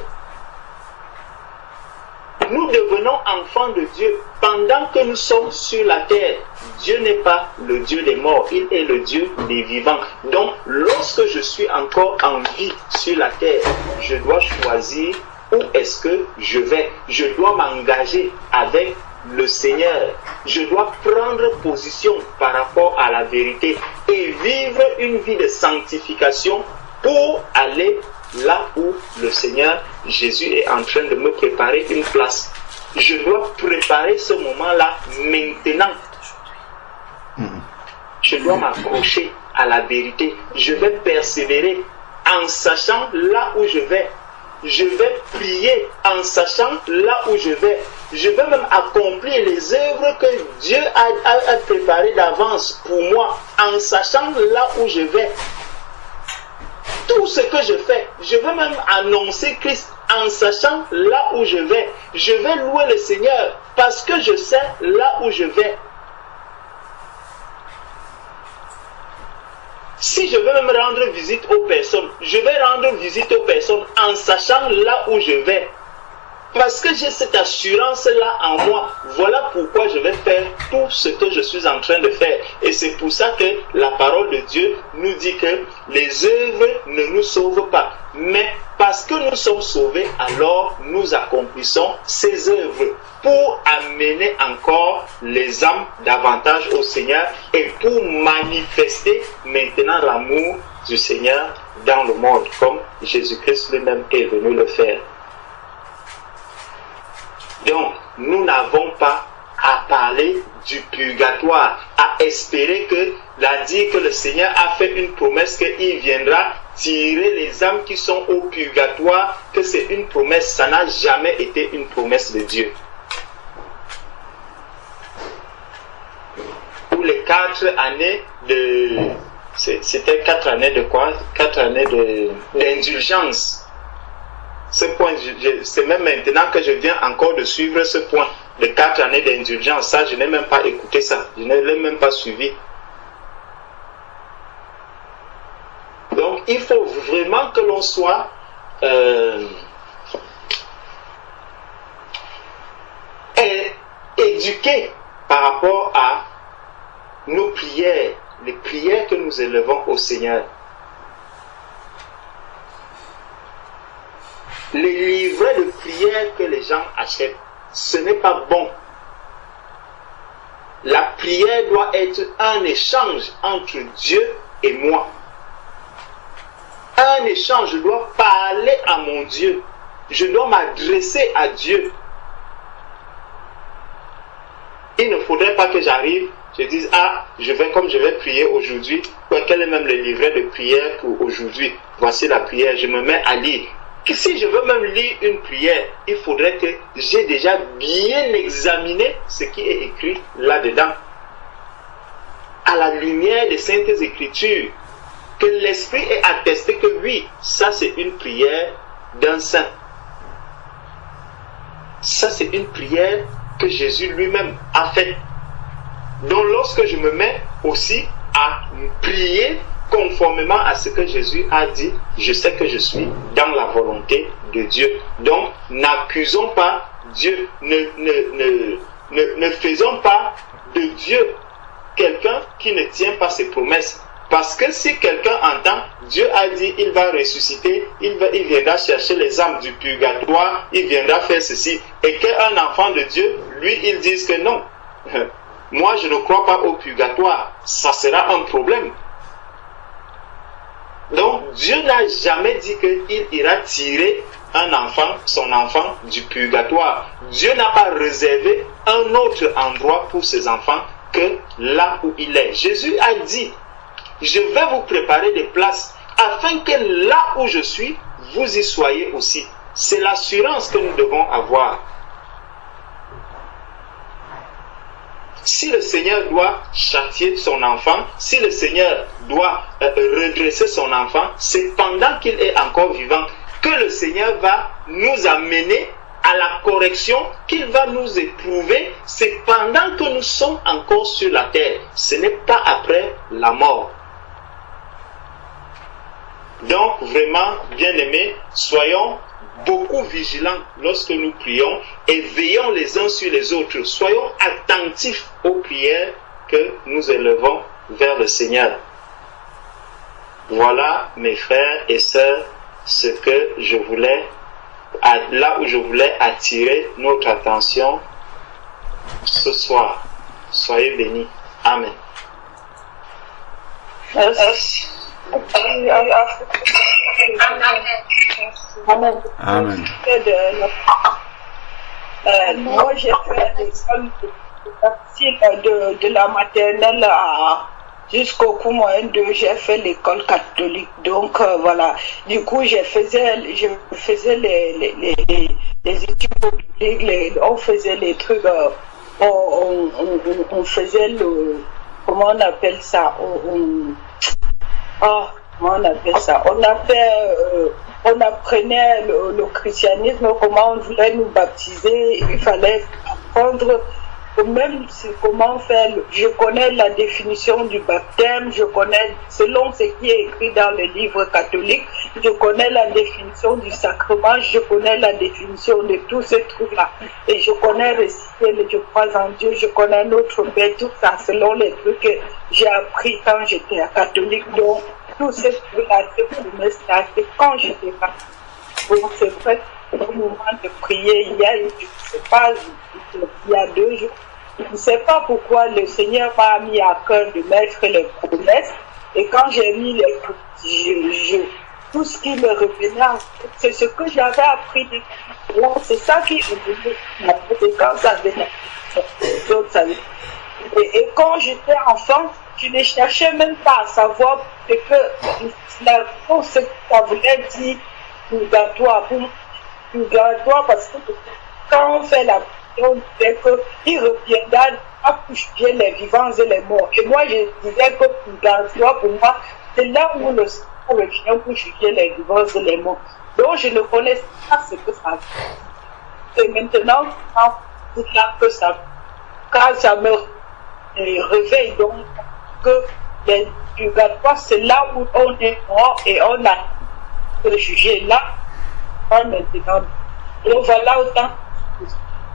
Nous devenons enfants de Dieu pendant que nous sommes sur la terre. Dieu n'est pas le Dieu des morts, il est le Dieu des vivants. Donc, lorsque je suis encore en vie sur la terre, je dois choisir où est-ce que je vais. Je dois m'engager avec le Seigneur. Je dois prendre position par rapport à la vérité et vivre une vie de sanctification pour aller là où le Seigneur Jésus est en train de me préparer une place. Je dois préparer ce moment-là maintenant. Je dois m'accrocher à la vérité. Je vais persévérer en sachant là où je vais. Je vais prier en sachant là où je vais. Je vais même accomplir les œuvres que Dieu a préparées d'avance pour moi en sachant là où je vais. Tout ce que je fais, je vais même annoncer Christ en sachant là où je vais. Je vais louer le Seigneur parce que je sais là où je vais. Si je veux même rendre visite aux personnes, je vais rendre visite aux personnes en sachant là où je vais. Parce que j'ai cette assurance-là en moi. Voilà pourquoi je vais faire tout ce que je suis en train de faire. Et c'est pour ça que la parole de Dieu nous dit que les œuvres ne nous sauvent pas. Mais parce que nous sommes sauvés, alors nous accomplissons ces œuvres pour amener encore les âmes davantage au Seigneur et pour manifester maintenant l'amour du Seigneur dans le monde, comme Jésus-Christ lui-même est venu le faire. Donc, nous n'avons pas à parler du purgatoire, à espérer que, dire que le Seigneur a fait une promesse qu'il viendra tirer les âmes qui sont au purgatoire, que c'est une promesse, ça n'a jamais été une promesse de Dieu. Pour les 4 années de... C'était 4 années de quoi? 4 années d'indulgence. Ce point, c'est même maintenant que je viens encore de suivre ce point de 4 années d'indulgence. Ça, je n'ai même pas écouté ça. Je ne l'ai même pas suivi. Donc, il faut vraiment que l'on soit éduqué par rapport à nos prières, les prières que nous élevons au Seigneur. Les livrets de prière que les gens achètent, ce n'est pas bon. La prière doit être un échange entre Dieu et moi. Un échange, je dois parler à mon Dieu. Je dois m'adresser à Dieu. Il ne faudrait pas que j'arrive, je dise, ah, je vais comme je vais prier aujourd'hui. Quel est même le livret de prière pour aujourd'hui? Voici la prière, je me mets à lire. Que si je veux même lire une prière, il faudrait que j'ai déjà bien examiné ce qui est écrit là-dedans. À la lumière des Saintes Écritures, que l'Esprit ait attesté que oui, ça c'est une prière d'un saint. Ça c'est une prière que Jésus lui-même a faite. Donc lorsque je me mets aussi à prier conformément à ce que Jésus a dit, je sais que je suis dans la volonté de Dieu. Donc, n'accusons pas Dieu, ne faisons pas de Dieu quelqu'un qui ne tient pas ses promesses. Parce que si quelqu'un entend, Dieu a dit, il va ressusciter, il viendra chercher les âmes du purgatoire, il viendra faire ceci. Et qu'un enfant de Dieu, lui, il dise que non, moi je ne crois pas au purgatoire, ça sera un problème. Donc, Dieu n'a jamais dit qu'il ira tirer son enfant du purgatoire. Dieu n'a pas réservé un autre endroit pour ses enfants que là où il est. Jésus a dit, je vais vous préparer des places afin que là où je suis, vous y soyez aussi. C'est l'assurance que nous devons avoir. Si le Seigneur doit châtier son enfant, si le Seigneur doit redresser son enfant, c'est pendant qu'il est encore vivant que le Seigneur va nous amener à la correction, qu'il va nous éprouver. C'est pendant que nous sommes encore sur la terre. Ce n'est pas après la mort. Donc, vraiment, bien-aimés, soyons beaucoup vigilants lorsque nous prions et veillons les uns sur les autres. Soyons attentifs aux prières que nous élevons vers le Seigneur. Voilà, mes frères et sœurs, ce que je voulais, là où je voulais attirer notre attention ce soir. Soyez bénis. Amen. Merci. Amen. Amen. Moi, j'ai fait l'école de la maternelle jusqu'au cours moyen 2, j'ai fait l'école catholique. Donc voilà. Du coup, je faisais les études bibliques, on faisait les trucs, on faisait le, comment on appelle ça, comment on appelle ça, on apprenait le christianisme, comment on voulait nous baptiser, il fallait apprendre même comment faire. Je connais la définition du baptême, je connais, selon ce qui est écrit dans le livre catholique, je connais la définition du sacrement, je connais la définition de tous ces trucs-là. Et je connais réciter le je crois en Dieu, je connais notre Père, tout ça, selon les trucs que j'ai appris quand j'étais catholique. Donc, tous ces trucs-là, c'est quand j'étais catholique. Donc, c'est vrai qu'au moment de prier, il y a 2 jours, je ne sais pas pourquoi le Seigneur m'a mis à cœur de mettre les promesses. Et quand j'ai mis les promesses, tout ce qui me revenait, c'est ce que j'avais appris. C'est ça qui me revenait quand ça venait. Et quand j'étais enfant, je ne cherchais même pas à savoir ce que ça voulait dire purgatoire. Purgatoire, parce que quand on fait la prière, on disait qu'il reviendra à juger les vivants et les morts. Et moi, je disais que purgatoire, pour moi, c'est là où le Seigneur revient pour juger les vivants et les morts. Donc, je ne connaissais pas ce que ça veut. Et maintenant, quand ça me réveille, donc, que les purgatoires, c'est là où on est mort et on a le juger là, maintenant. Donc voilà autant.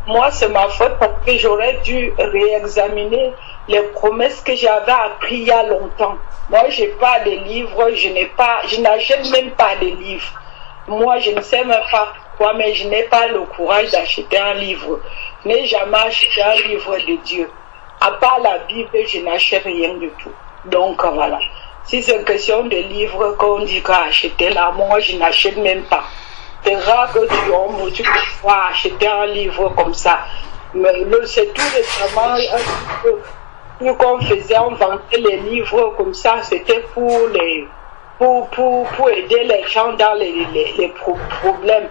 Moi, c'est ma faute parce que j'aurais dû réexaminer les promesses que j'avais apprises il y a longtemps. Moi, je n'ai pas de livres, je n'achète même pas de livres. Moi, je ne sais même pas pourquoi, mais je n'ai pas le courage d'acheter un livre. Je n'ai jamais acheté un livre de Dieu. À part la Bible, je n'achète rien du tout. Donc voilà. Si c'est une question de livres qu'on dit qu'à acheter là, moi, je n'achète même pas. C'est rare que tu puisses acheter un livre comme ça. Mais c'est tout récemment qu'on faisait, on vendait les livres comme ça, c'était pour aider les gens dans les problèmes.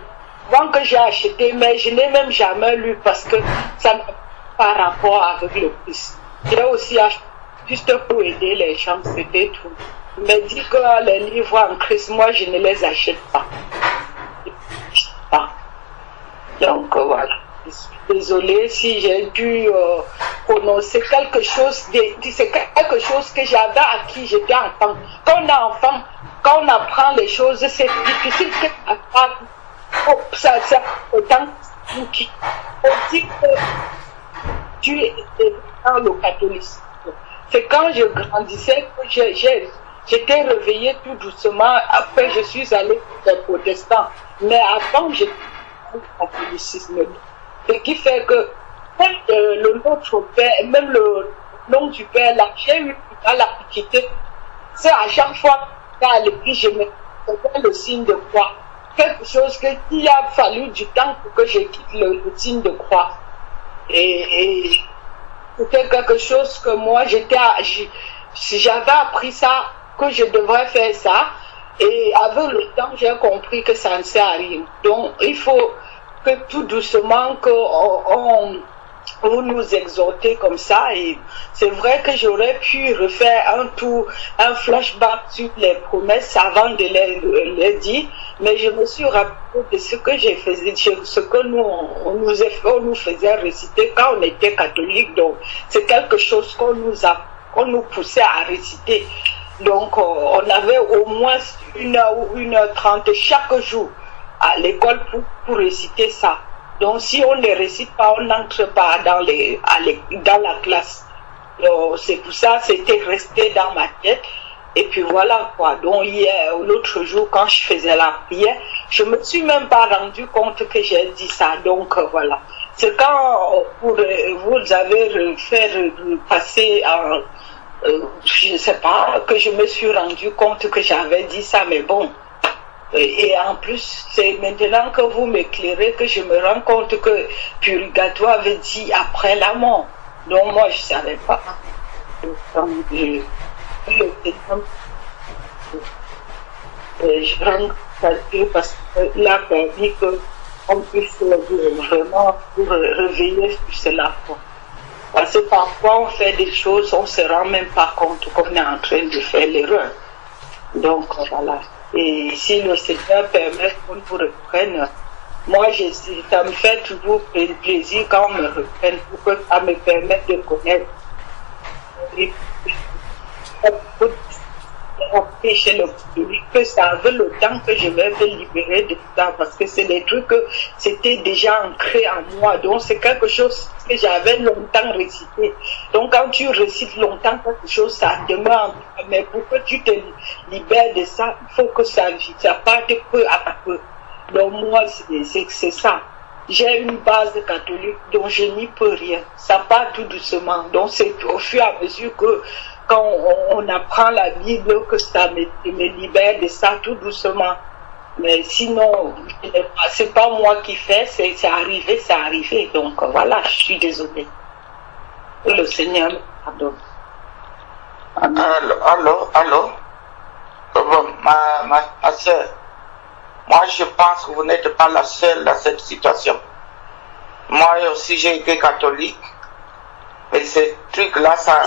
Avant que j'ai acheté, mais je n'ai même jamais lu parce que ça n'a pas rapport avec le Christ. J'ai aussi acheté juste pour aider les gens, c'était tout. Mais dit que les livres en Christ, moi je ne les achète pas. Donc voilà. Je suis désolée si j'ai dû prononcer quelque chose, c'est quelque chose que j'avais acquis, j'étais enfant. Quand on est enfant, quand on apprend les choses, c'est difficile que ça autant qui on dit que Dieu est dans le catholicisme. C'est quand je grandissais que j'étais réveillée tout doucement. Après, je suis allée pour les protestants. Mais avant, j'étais dans le catholicisme. Ce qui fait que même le notre père, même le nom du père, là, j'ai eu à la quitter. C'est à chaque fois qu'à l'église, je me faisais le signe de croix. Quelque chose qu'il a fallu du temps pour que je quitte le signe de croix. Et c'était quelque chose que moi, si j'avais appris ça, que je devrais faire ça, et avec le temps, j'ai compris que ça ne sert à rien. Donc, il faut que tout doucement, vous nous exhortez comme ça, et c'est vrai que j'aurais pu refaire un flashback sur les promesses avant de les dire, mais je me suis rappelé de ce que j'ai fait, ce que on nous faisait réciter quand on était catholique. Donc c'est quelque chose qu'on nous poussait à réciter. Donc on avait au moins 1h30 chaque jour à l'école pour réciter ça. Donc si on ne récite pas, on n'entre pas dans la classe. C'est pour ça que c'était resté dans ma tête. Et puis voilà quoi. Donc hier, l'autre jour, quand je faisais la prière, je me suis même pas rendu compte que j'ai dit ça. Donc voilà. C'est quand vous avez fait passer je ne sais pas, que je me suis rendu compte que j'avais dit ça, mais bon. Et en plus, c'est maintenant que vous m'éclairez que je me rends compte que purgatoire veut dire après la mort. Donc moi, je ne savais pas. Donc, le Seigneur, je rends à Dieu parce qu'il a permis qu'on puisse vraiment pour réveiller sur cela. Parce que parfois on fait des choses, on ne se rend même pas compte qu'on est en train de faire l'erreur. Donc voilà. Et si le Seigneur permet qu'on vous reprenne, moi ça me fait toujours plaisir quand on me reprenne pour que ça me permette de connaître. Chez le public que ça veut le temps que je vais me libérer de ça parce que c'est des trucs que c'était déjà ancré en moi, donc c'est quelque chose que j'avais longtemps récité. Donc quand tu récites longtemps quelque chose, ça demeure en toi, mais pour que tu te libères de ça, il faut que ça parte peu à peu. Donc moi c'est ça. J'ai une base catholique dont je n'y peux rien, ça part tout doucement, donc c'est au fur et à mesure que quand on apprend la Bible, que ça me libère de ça tout doucement. Mais sinon, c'est pas moi qui fais, c'est arrivé. Donc voilà, je suis désolée. Que le Seigneur me pardonne. Allô. Bon, ma soeur, moi je pense que vous n'êtes pas la seule dans cette situation. Moi aussi j'ai été catholique. Mais ces trucs-là, ça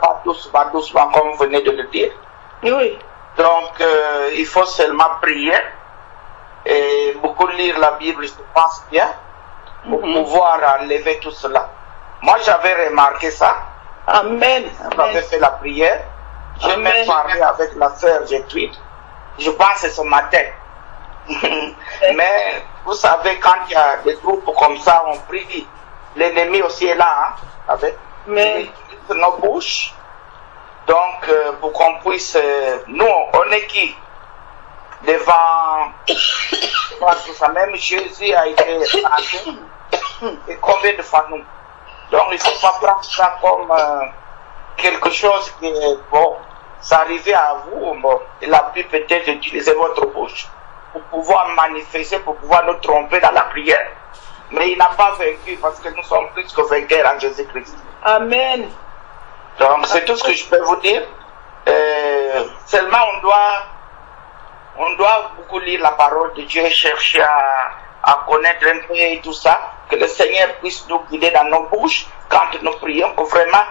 va doucement, comme vous venez de le dire. Oui. Donc, il faut seulement prier et beaucoup lire la Bible, je pense bien, pour pouvoir enlever tout cela. Moi, j'avais remarqué ça. Amen. J'avais fait la prière. J'ai même parlé avec la sœur Gertrude. Je pense que c'est ce matin. Mais, vous savez, quand il y a des groupes comme ça, on prie. L'ennemi aussi est là, hein. Mais nos bouches, donc pour qu'on puisse, nous on est qui devant tout ça, même Jésus a été tenté, et combien de fois nous, donc il ne faut pas prendre ça comme quelque chose qui est bon, ça arrivait à vous, bon, il a pu peut-être utiliser votre bouche pour pouvoir manifester, pour pouvoir nous tromper dans la prière. Mais il n'a pas vaincu parce que nous sommes plus que vainqueurs en Jésus-Christ. Amen. Donc c'est tout ce que je peux vous dire. Seulement on doit beaucoup lire la parole de Dieu, chercher à connaître un peu et tout ça, que le Seigneur puisse nous guider dans nos bouches quand nous prions, pour vraiment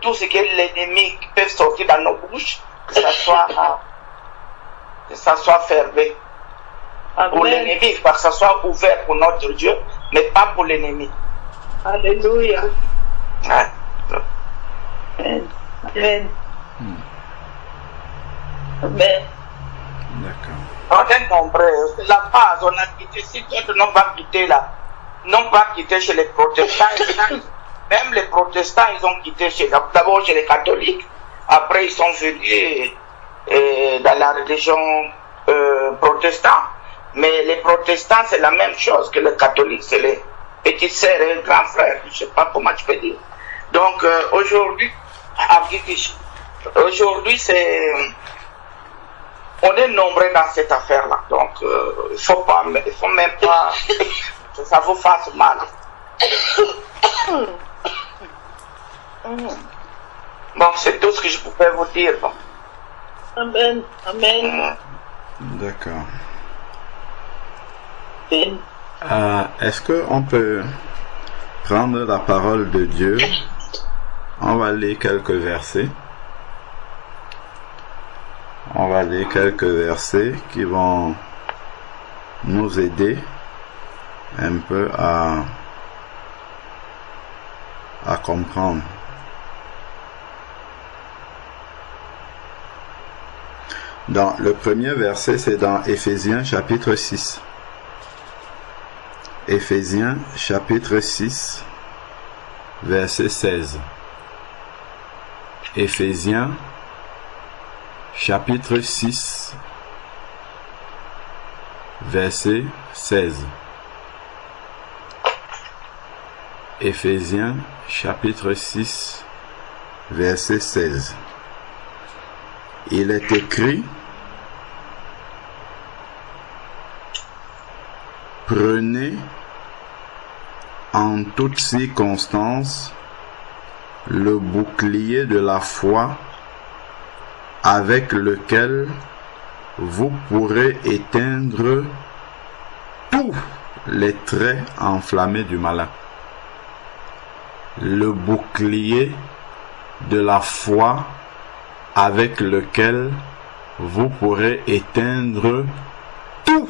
tout ce que l'ennemi peut sortir dans nos bouches, que ça soit fermé. Amen. Pour l'ennemi, que ça soit ouvert pour notre Dieu, mais pas pour l'ennemi. Alléluia. Ouais. Amen. Amen. Amen. D'accord. On est nombreux. C'est la base. On a quitté. Si d'autres n'ont pas quitté là, n'ont pas quitté chez les protestants. Même les protestants, ils ont quitté d'abord chez les catholiques. Après, ils sont venus dans la religion protestante. Mais les protestants, c'est la même chose que les catholiques. C'est les petites sœurs et les grands frères. Je ne sais pas comment je peux dire. Donc, aujourd'hui, on est nombreux dans cette affaire-là. Donc, il faut même pas que ça vous fasse mal. Bon, c'est tout ce que je pouvais vous dire. Bon. Amen. Amen. D'accord. Amen. Est-ce qu'on peut prendre la parole de Dieu? On va lire quelques versets. On va lire quelques versets qui vont nous aider un peu à comprendre. Dans le premier verset, c'est dans Éphésiens chapitre 6. Éphésiens chapitre 6, verset 16. Éphésiens chapitre 6, verset 16. Éphésiens chapitre 6, verset 16. Il est écrit: prenez en toutes circonstances le bouclier de la foi avec lequel vous pourrez éteindre tous les traits enflammés du malin. Le bouclier de la foi avec lequel vous pourrez éteindre tous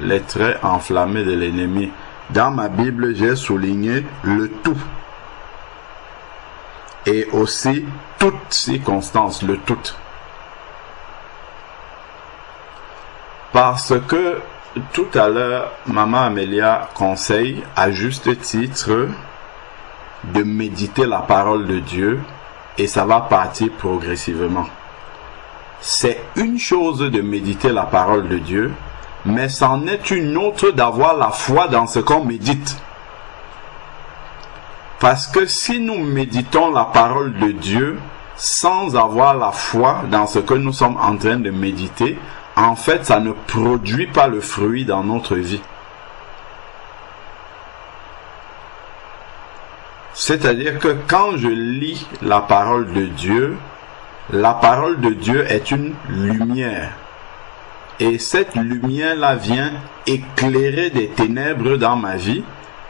les traits enflammés de l'ennemi. Dans ma Bible, j'ai souligné le tout. Et aussi toute circonstance, le tout. Parce que tout à l'heure, Maman Amélia conseille à juste titre de méditer la parole de Dieu et ça va partir progressivement. C'est une chose de méditer la parole de Dieu, mais c'en est une autre d'avoir la foi dans ce qu'on médite. Parce que si nous méditons la parole de Dieu sans avoir la foi dans ce que nous sommes en train de méditer, en fait, ça ne produit pas le fruit dans notre vie. C'est-à-dire que quand je lis la parole de Dieu est une lumière. Et cette lumière-là vient éclairer des ténèbres dans ma vie.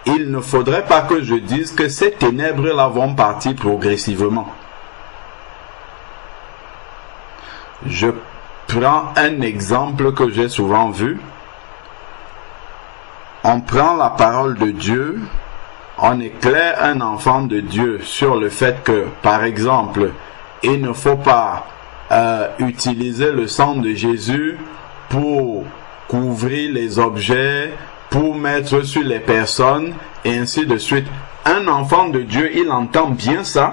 Il ne faudrait pas que je dise que ces ténèbres-là vont partir progressivement. Je prends un exemple que j'ai souvent vu. On prend la parole de Dieu, on éclaire un enfant de Dieu sur le fait que, par exemple, il ne faut pas utiliser le sang de Jésus pour couvrir les objets, pour mettre sur les personnes, et ainsi de suite. Un enfant de Dieu, il entend bien ça.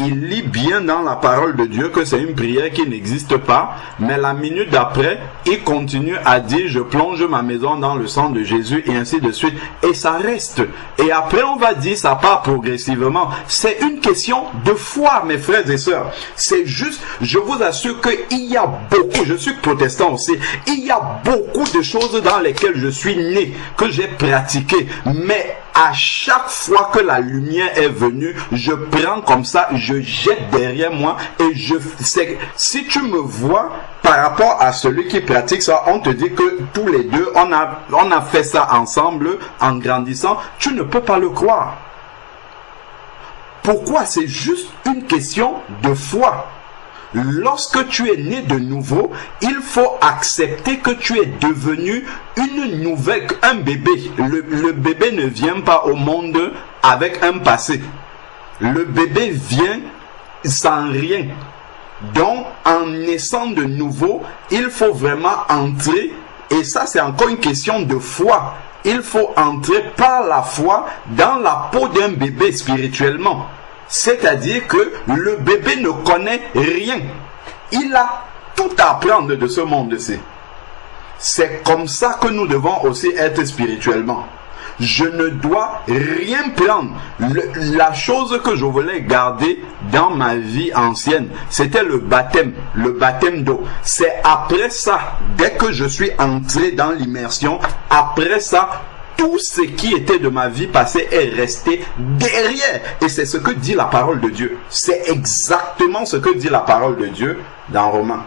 Il lit bien dans la parole de Dieu que c'est une prière qui n'existe pas, mais la minute d'après, il continue à dire « je plonge ma maison dans le sang de Jésus » et ainsi de suite. Et ça reste. Et après, on va dire ça part progressivement. C'est une question de foi, mes frères et sœurs. C'est juste, je vous assure qu'il y a beaucoup, je suis protestant aussi, il y a beaucoup de choses dans lesquelles je suis né, que j'ai pratiqué, mais à chaque fois que la lumière est venue, je prends comme ça, je jette derrière moi et si tu me vois par rapport à celui qui pratique ça, on te dit que tous les deux, on a fait ça ensemble en grandissant, tu ne peux pas le croire. Pourquoi? C'est juste une question de foi. Lorsque tu es né de nouveau, il faut accepter que tu es devenu une nouvelle, un bébé. Le bébé ne vient pas au monde avec un passé. Le bébé vient sans rien. Donc, en naissant de nouveau, il faut vraiment entrer, et ça c'est encore une question de foi. Il faut entrer par la foi dans la peau d'un bébé spirituellement. C'est-à-dire que le bébé ne connaît rien. Il a tout à apprendre de ce monde-ci. C'est comme ça que nous devons aussi être spirituellement. Je ne dois rien prendre. La chose que je voulais garder dans ma vie ancienne, c'était le baptême d'eau. C'est après ça, dès que je suis entré dans l'immersion, après ça, tout ce qui était de ma vie passée est resté derrière. Et c'est ce que dit la parole de Dieu. C'est exactement ce que dit la parole de Dieu dans Romains.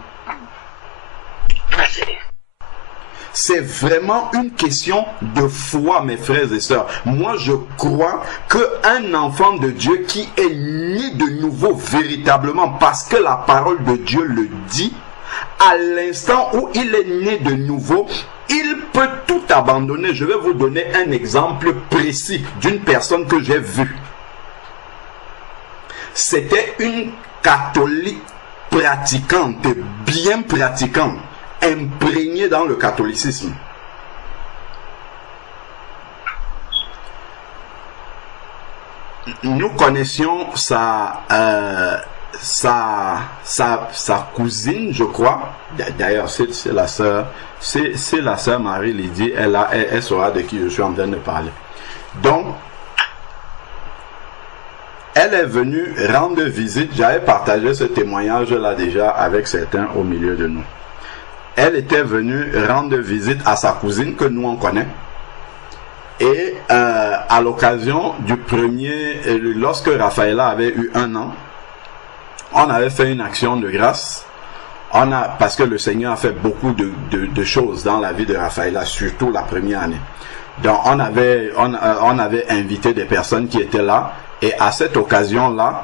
C'est vraiment une question de foi, mes frères et sœurs. Moi, je crois qu'un enfant de Dieu qui est né de nouveau véritablement, parce que la parole de Dieu le dit, à l'instant où il est né de nouveau, il peut tout abandonner. Je vais vous donner un exemple précis d'une personne que j'ai vue. C'était une catholique pratiquante, bien pratiquante, imprégnée dans le catholicisme. Nous connaissions sa cousine, je crois. D'ailleurs, c'est la sœur Marie-Lydie. Elle saura de qui je suis en train de parler. Donc, elle est venue rendre visite. J'avais partagé ce témoignage-là déjà avec certains au milieu de nous. Elle était venue rendre visite à sa cousine que nous on connaît. Et à l'occasion du lorsque Raphaëla avait eu 1 an, on avait fait une action de grâce parce que le Seigneur a fait beaucoup de choses dans la vie de Raphaëlla, surtout la première année. Donc on avait invité des personnes qui étaient là, et à cette occasion-là,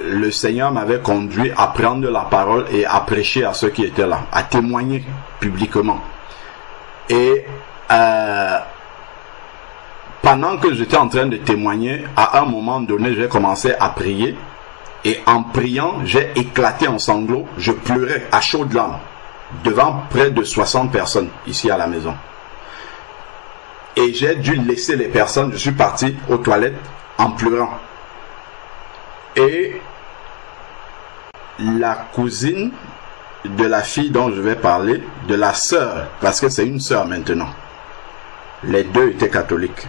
le Seigneur m'avait conduit à prendre la parole et à prêcher à ceux qui étaient là, à témoigner publiquement. Et pendant que j'étais en train de témoigner, à un moment donné, j'ai commencé à prier. Et en priant, j'ai éclaté en sanglots. Je pleurais à chaudes larmes devant près de 60 personnes ici à la maison. Et j'ai dû laisser les personnes. Je suis parti aux toilettes en pleurant. Et la cousine de la fille dont je vais parler, de la sœur, parce que c'est une sœur maintenant. Les deux étaient catholiques.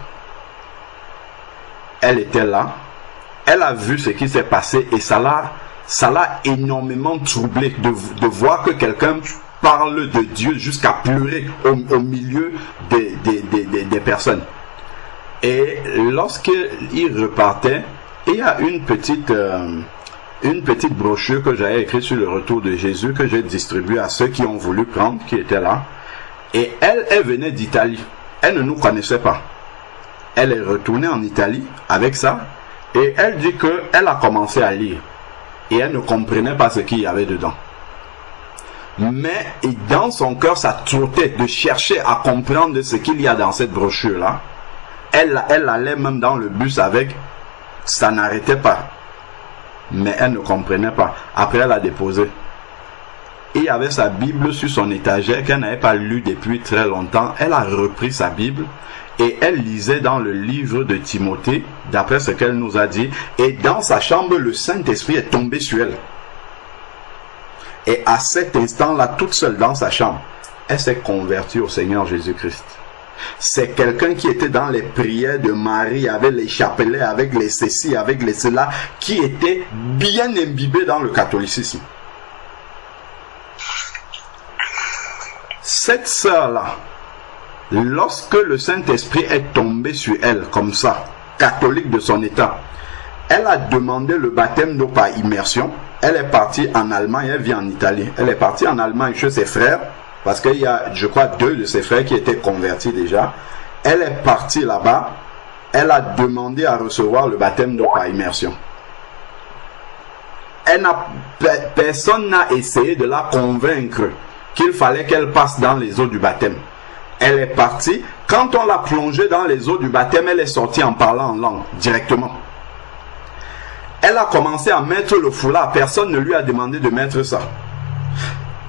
Elle était là. Elle a vu ce qui s'est passé et ça l'a énormément troublé de voir que quelqu'un parle de Dieu jusqu'à pleurer au milieu des personnes. Et lorsqu'il repartait, il y a une petite brochure que j'avais écrite sur le retour de Jésus que j'ai distribuée à ceux qui ont voulu prendre, qui étaient là. Et elle venait d'Italie. Elle ne nous connaissait pas. Elle est retournée en Italie avec ça. Et elle dit qu'elle a commencé à lire. Et elle ne comprenait pas ce qu'il y avait dedans. Mais dans son cœur, ça trottait de chercher à comprendre ce qu'il y a dans cette brochure-là. Elle allait même dans le bus avec. Ça n'arrêtait pas. Mais elle ne comprenait pas. Après, elle a déposé. Et il y avait sa Bible sur son étagère qu'elle n'avait pas lue depuis très longtemps. Elle a repris sa Bible. Et elle lisait dans le livre de Timothée, d'après ce qu'elle nous a dit. Et dans sa chambre, le Saint-Esprit est tombé sur elle. Et à cet instant-là, toute seule dans sa chambre, elle s'est convertie au Seigneur Jésus-Christ. C'est quelqu'un qui était dans les prières de Marie, avec les chapelets, avec les ceci, avec les cela, qui était bien imbibé dans le catholicisme. Cette sœur-là, lorsque le Saint-Esprit est tombé sur elle, comme ça, catholique de son état, elle a demandé le baptême d'eau par immersion. Elle est partie en Allemagne, elle vit en Italie. Elle est partie en Allemagne chez ses frères, parce qu'il y a, je crois, 2 de ses frères qui étaient convertis déjà. Elle est partie là-bas, elle a demandé à recevoir le baptême d'eau par immersion. Personne n'a essayé de la convaincre qu'il fallait qu'elle passe dans les eaux du baptême. Elle est partie. Quand on l'a plongée dans les eaux du baptême, elle est sortie en parlant en langue, directement. Elle a commencé à mettre le foulard. Personne ne lui a demandé de mettre ça.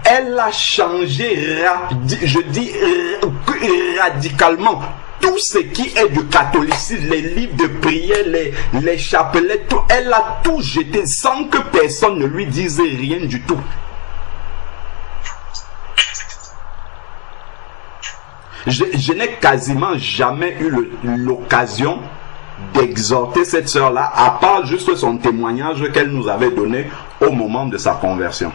Elle a changé, je dis radicalement, tout ce qui est du catholicisme, les livres de prière, les chapelets, tout. Elle a tout jeté sans que personne ne lui dise rien du tout. Je n'ai quasiment jamais eu l'occasion d'exhorter cette sœur-là, à part juste son témoignage qu'elle nous avait donné au moment de sa conversion.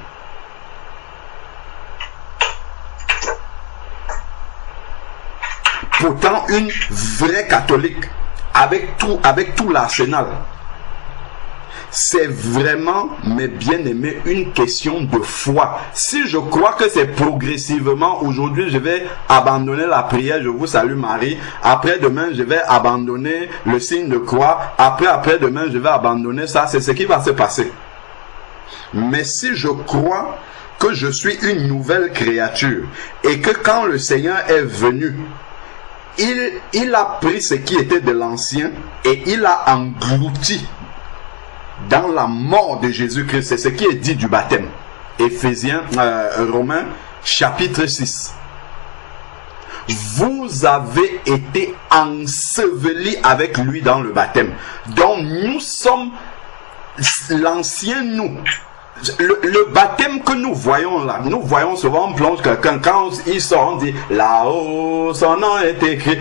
Pourtant, une vraie catholique, avec tout l'arsenal. C'est vraiment, mes bien-aimés, une question de foi. Si je crois que c'est progressivement, aujourd'hui je vais abandonner la prière, je vous salue Marie, après-demain je vais abandonner le signe de croix, après-demain je vais abandonner ça, c'est ce qui va se passer. Mais si je crois que je suis une nouvelle créature, et que quand le Seigneur est venu, il a pris ce qui était de l'ancien, et il a englouti dans la mort de Jésus-Christ. C'est ce qui est dit du baptême. Romains chapitre 6. Vous avez été ensevelis avec lui dans le baptême. Donc nous sommes l'ancien nous. Le baptême que nous voyons là, nous voyons souvent, on plonge quelqu'un, quand il sort, on dit là-haut, son nom est écrit.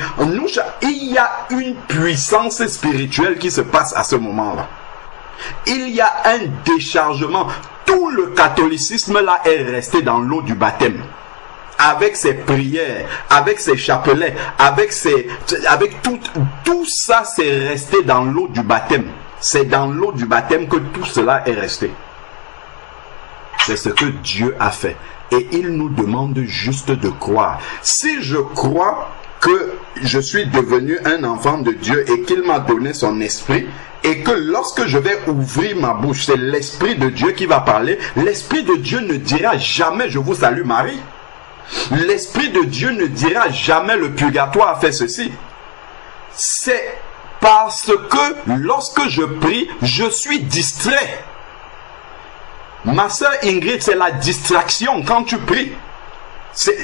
Il y a une puissance spirituelle qui se passe à ce moment-là. Il y a un déchargement. Tout le catholicisme là est resté dans l'eau du baptême. Avec ses prières, avec ses chapelets, avec tout ça, c'est resté dans l'eau du baptême. C'est dans l'eau du baptême que tout cela est resté. c'est ce que Dieu a fait. Et il nous demande juste de croire. Si je crois que je suis devenu un enfant de Dieu et qu'il m'a donné son esprit, et que lorsque je vais ouvrir ma bouche, c'est l'esprit de Dieu qui va parler, l'esprit de Dieu ne dira jamais « Je vous salue Marie ». L'esprit de Dieu ne dira jamais « Le purgatoire a fait ceci ». C'est parce que lorsque je prie, je suis distrait. Ma soeur Ingrid, c'est la distraction quand tu pries.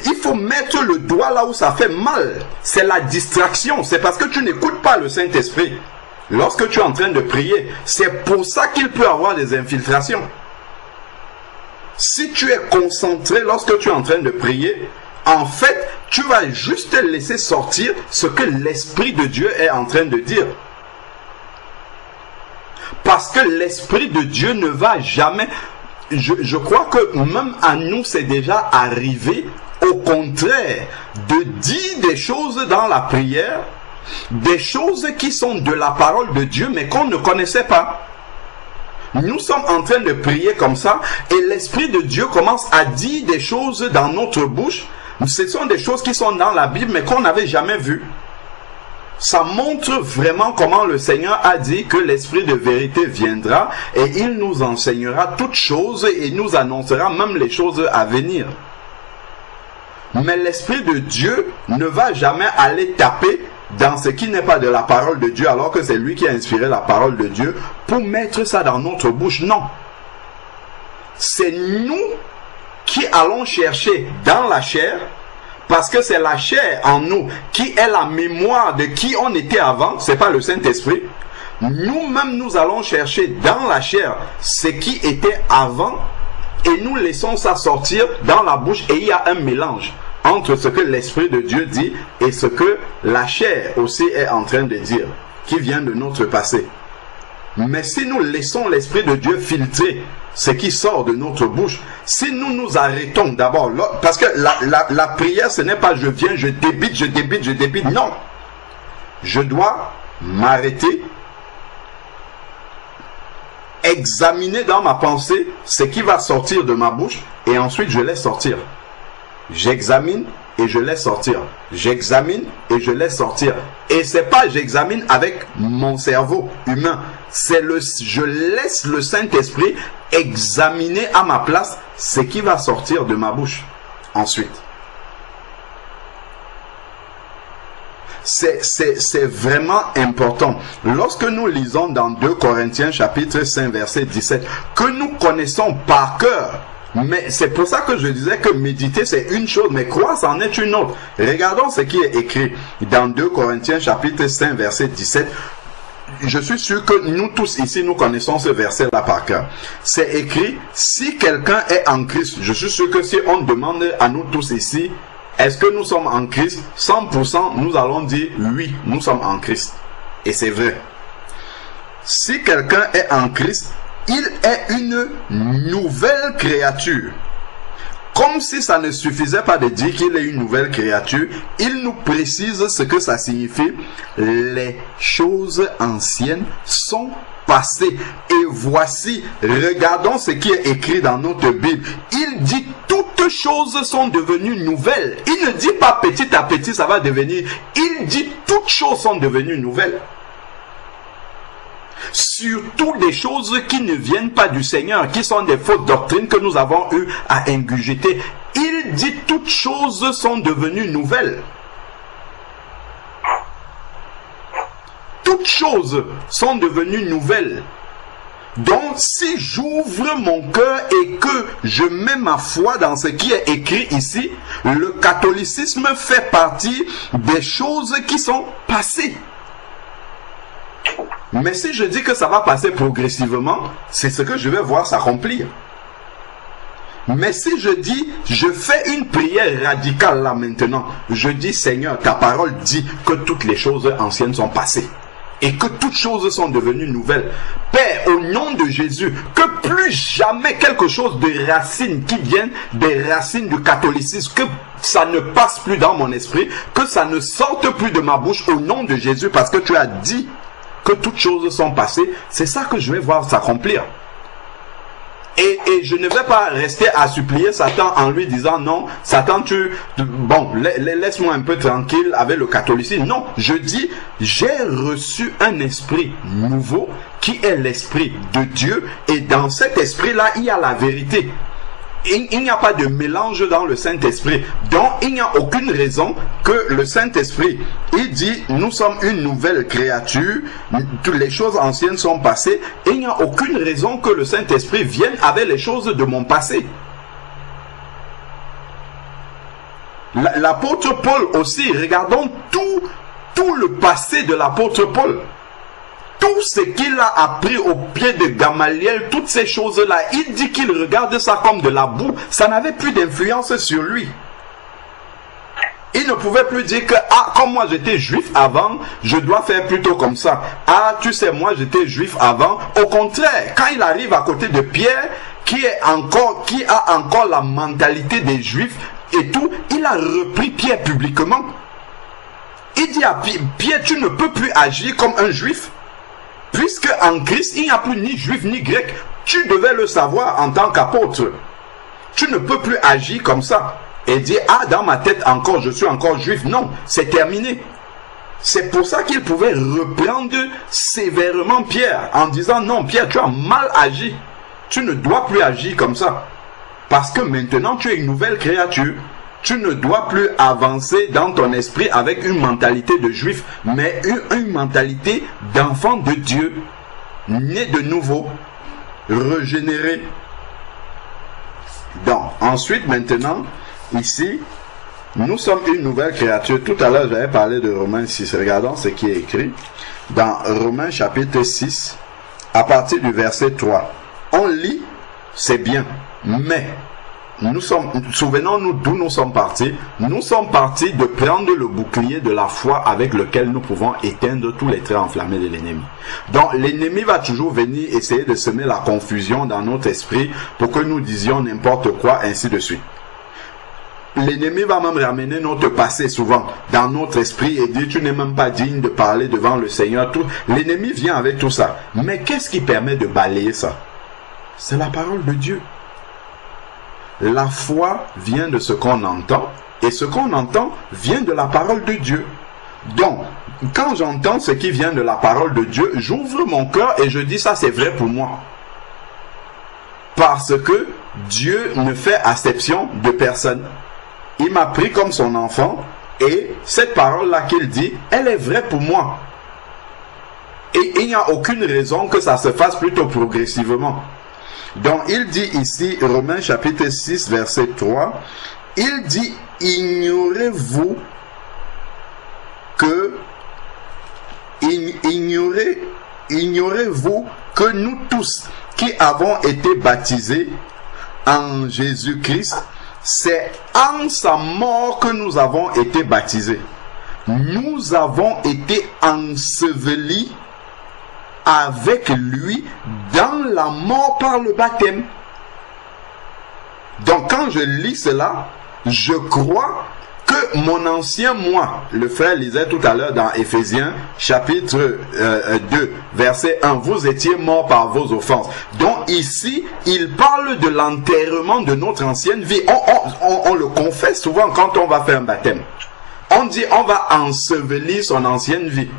Il faut mettre le doigt là où ça fait mal. C'est la distraction. C'est parce que tu n'écoutes pas le Saint-Esprit. Lorsque tu es en train de prier, c'est pour ça qu'il peut y avoir des infiltrations. Si tu es concentré lorsque tu es en train de prier, en fait, tu vas juste laisser sortir ce que l'Esprit de Dieu est en train de dire. Parce que l'Esprit de Dieu ne va jamais... Je crois que même à nous, c'est déjà arrivé, au contraire, de dire des choses dans la prière, des choses qui sont de la parole de Dieu, mais qu'on ne connaissait pas. Nous sommes en train de prier comme ça, et l'Esprit de Dieu commence à dire des choses dans notre bouche. Ce sont des choses qui sont dans la Bible, mais qu'on n'avait jamais vues. Ça montre vraiment comment le Seigneur a dit que l'Esprit de vérité viendra et il nous enseignera toutes choses et nous annoncera même les choses à venir. Mais l'Esprit de Dieu ne va jamais aller taper dans ce qui n'est pas de la parole de Dieu alors que c'est lui qui a inspiré la parole de Dieu pour mettre ça dans notre bouche. Non. C'est nous qui allons chercher dans la chair. Parce que c'est la chair en nous qui est la mémoire de qui on était avant. Ce n'est pas le Saint-Esprit. Nous-mêmes, nous allons chercher dans la chair ce qui était avant. Et nous laissons ça sortir dans la bouche. Et il y a un mélange entre ce que l'Esprit de Dieu dit et ce que la chair aussi est en train de dire. Qui vient de notre passé. Mais si nous laissons l'Esprit de Dieu filtrer ce qui sort de notre bouche, si nous nous arrêtons d'abord, parce que la prière, ce n'est pas je viens, je débite, non. Je dois m'arrêter, examiner dans ma pensée ce qui va sortir de ma bouche, et ensuite je laisse sortir. J'examine et je laisse sortir. J'examine et je laisse sortir. Et c'est pas j'examine avec mon cerveau humain. Je laisse le Saint-Esprit examiner à ma place ce qui va sortir de ma bouche. Ensuite. C'est vraiment important. Lorsque nous lisons dans 2 Corinthiens chapitre 5 verset 17, que nous connaissons par cœur, mais c'est pour ça que je disais que méditer c'est une chose, mais croire c'en est une autre. Regardons ce qui est écrit dans 2 Corinthiens chapitre 5 verset 17. Je suis sûr que nous tous ici, nous connaissons ce verset-là par cœur. C'est écrit, si quelqu'un est en Christ, je suis sûr que si on demande à nous tous ici, est-ce que nous sommes en Christ, 100% nous allons dire oui, nous sommes en Christ. Et c'est vrai. Si quelqu'un est en Christ, il est une nouvelle créature. Comme si ça ne suffisait pas de dire qu'il est une nouvelle créature, il nous précise ce que ça signifie. Les choses anciennes sont passées. Et voici, regardons ce qui est écrit dans notre Bible. Il dit toutes choses sont devenues nouvelles. Il ne dit pas petit à petit ça va devenir. Il dit toutes choses sont devenues nouvelles. Surtout des choses qui ne viennent pas du Seigneur, qui sont des fausses doctrines que nous avons eu à ingurgiter. Il dit toutes choses sont devenues nouvelles. Toutes choses sont devenues nouvelles. Donc si j'ouvre mon cœur et que je mets ma foi dans ce qui est écrit ici, le catholicisme fait partie des choses qui sont passées. Mais si je dis que ça va passer progressivement, c'est ce que je vais voir s'accomplir. Mais si je dis, je fais une prière radicale là maintenant, je dis Seigneur, ta parole dit que toutes les choses anciennes sont passées et que toutes choses sont devenues nouvelles. Père, au nom de Jésus, que plus jamais quelque chose de racines qui viennent des racines du catholicisme, que ça ne passe plus dans mon esprit, que ça ne sorte plus de ma bouche au nom de Jésus, parce que tu as dit que toutes choses sont passées, c'est ça que je vais voir s'accomplir. Et je ne vais pas rester à supplier Satan en lui disant non, Satan, laisse-moi un peu tranquille avec le catholicisme. Non, je dis, j'ai reçu un esprit nouveau qui est l'esprit de Dieu, et dans cet esprit-là, il y a la vérité. Il n'y a pas de mélange dans le Saint-Esprit. Donc, il n'y a aucune raison que le Saint-Esprit, il dit, nous sommes une nouvelle créature, toutes les choses anciennes sont passées, et il n'y a aucune raison que le Saint-Esprit vienne avec les choses de mon passé. L'apôtre Paul aussi, regardons tout le passé de l'apôtre Paul. Tout ce qu'il a appris au pied de Gamaliel, toutes ces choses-là, il dit qu'il regarde ça comme de la boue. Ça n'avait plus d'influence sur lui. Il ne pouvait plus dire que, comme moi j'étais juif avant, je dois faire plutôt comme ça. Tu sais, moi j'étais juif avant. Au contraire, quand il arrive à côté de Pierre, qui a encore la mentalité des juifs et tout, il a repris Pierre publiquement. Il dit à Pierre, tu ne peux plus agir comme un juif. Puisque en Christ, il n'y a plus ni juif ni grec. Tu devais le savoir en tant qu'apôtre. Tu ne peux plus agir comme ça. Et dire, dans ma tête encore, je suis encore juif. Non, c'est terminé. C'est pour ça qu'il pouvait reprendre sévèrement Pierre, en disant, non Pierre, tu as mal agi. Tu ne dois plus agir comme ça. Parce que maintenant, tu es une nouvelle créature. Tu ne dois plus avancer dans ton esprit avec une mentalité de juif, mais une mentalité d'enfant de Dieu, né de nouveau, régénéré. Donc, ensuite, maintenant, ici, nous sommes une nouvelle créature. Tout à l'heure, j'avais parlé de Romains 6. Regardons ce qui est écrit dans Romains chapitre 6, à partir du verset 3. On lit, c'est bien, mais... souvenons-nous d'où nous sommes partis. Nous sommes partis de prendre le bouclier de la foi avec lequel nous pouvons éteindre tous les traits enflammés de l'ennemi. Donc l'ennemi va toujours venir essayer de semer la confusion dans notre esprit pour que nous disions n'importe quoi, ainsi de suite. L'ennemi va même ramener notre passé souvent dans notre esprit et dire tu n'es même pas digne de parler devant le Seigneur. L'ennemi vient avec tout ça. Mais qu'est-ce qui permet de balayer ça? C'est la parole de Dieu. La foi vient de ce qu'on entend, et ce qu'on entend vient de la parole de Dieu. Donc, quand j'entends ce qui vient de la parole de Dieu, j'ouvre mon cœur et je dis ça c'est vrai pour moi. Parce que Dieu ne fait acception de personne. Il m'a pris comme son enfant, et cette parole-là qu'il dit, elle est vraie pour moi. Et il n'y a aucune raison que ça se fasse plutôt progressivement. Donc il dit ici, Romains chapitre 6, verset 3, il dit, ignorez-vous que nous tous qui avons été baptisés en Jésus-Christ, c'est en sa mort que nous avons été baptisés. Nous avons été ensevelis avec lui dans la mort par le baptême. Donc quand je lis cela, je crois que mon ancien moi, le frère lisait tout à l'heure dans Éphésiens chapitre 2 verset 1, vous étiez morts par vos offenses. Donc ici, il parle de l'enterrement de notre ancienne vie. On le confesse souvent quand on va faire un baptême. On dit on va ensevelir son ancienne vie.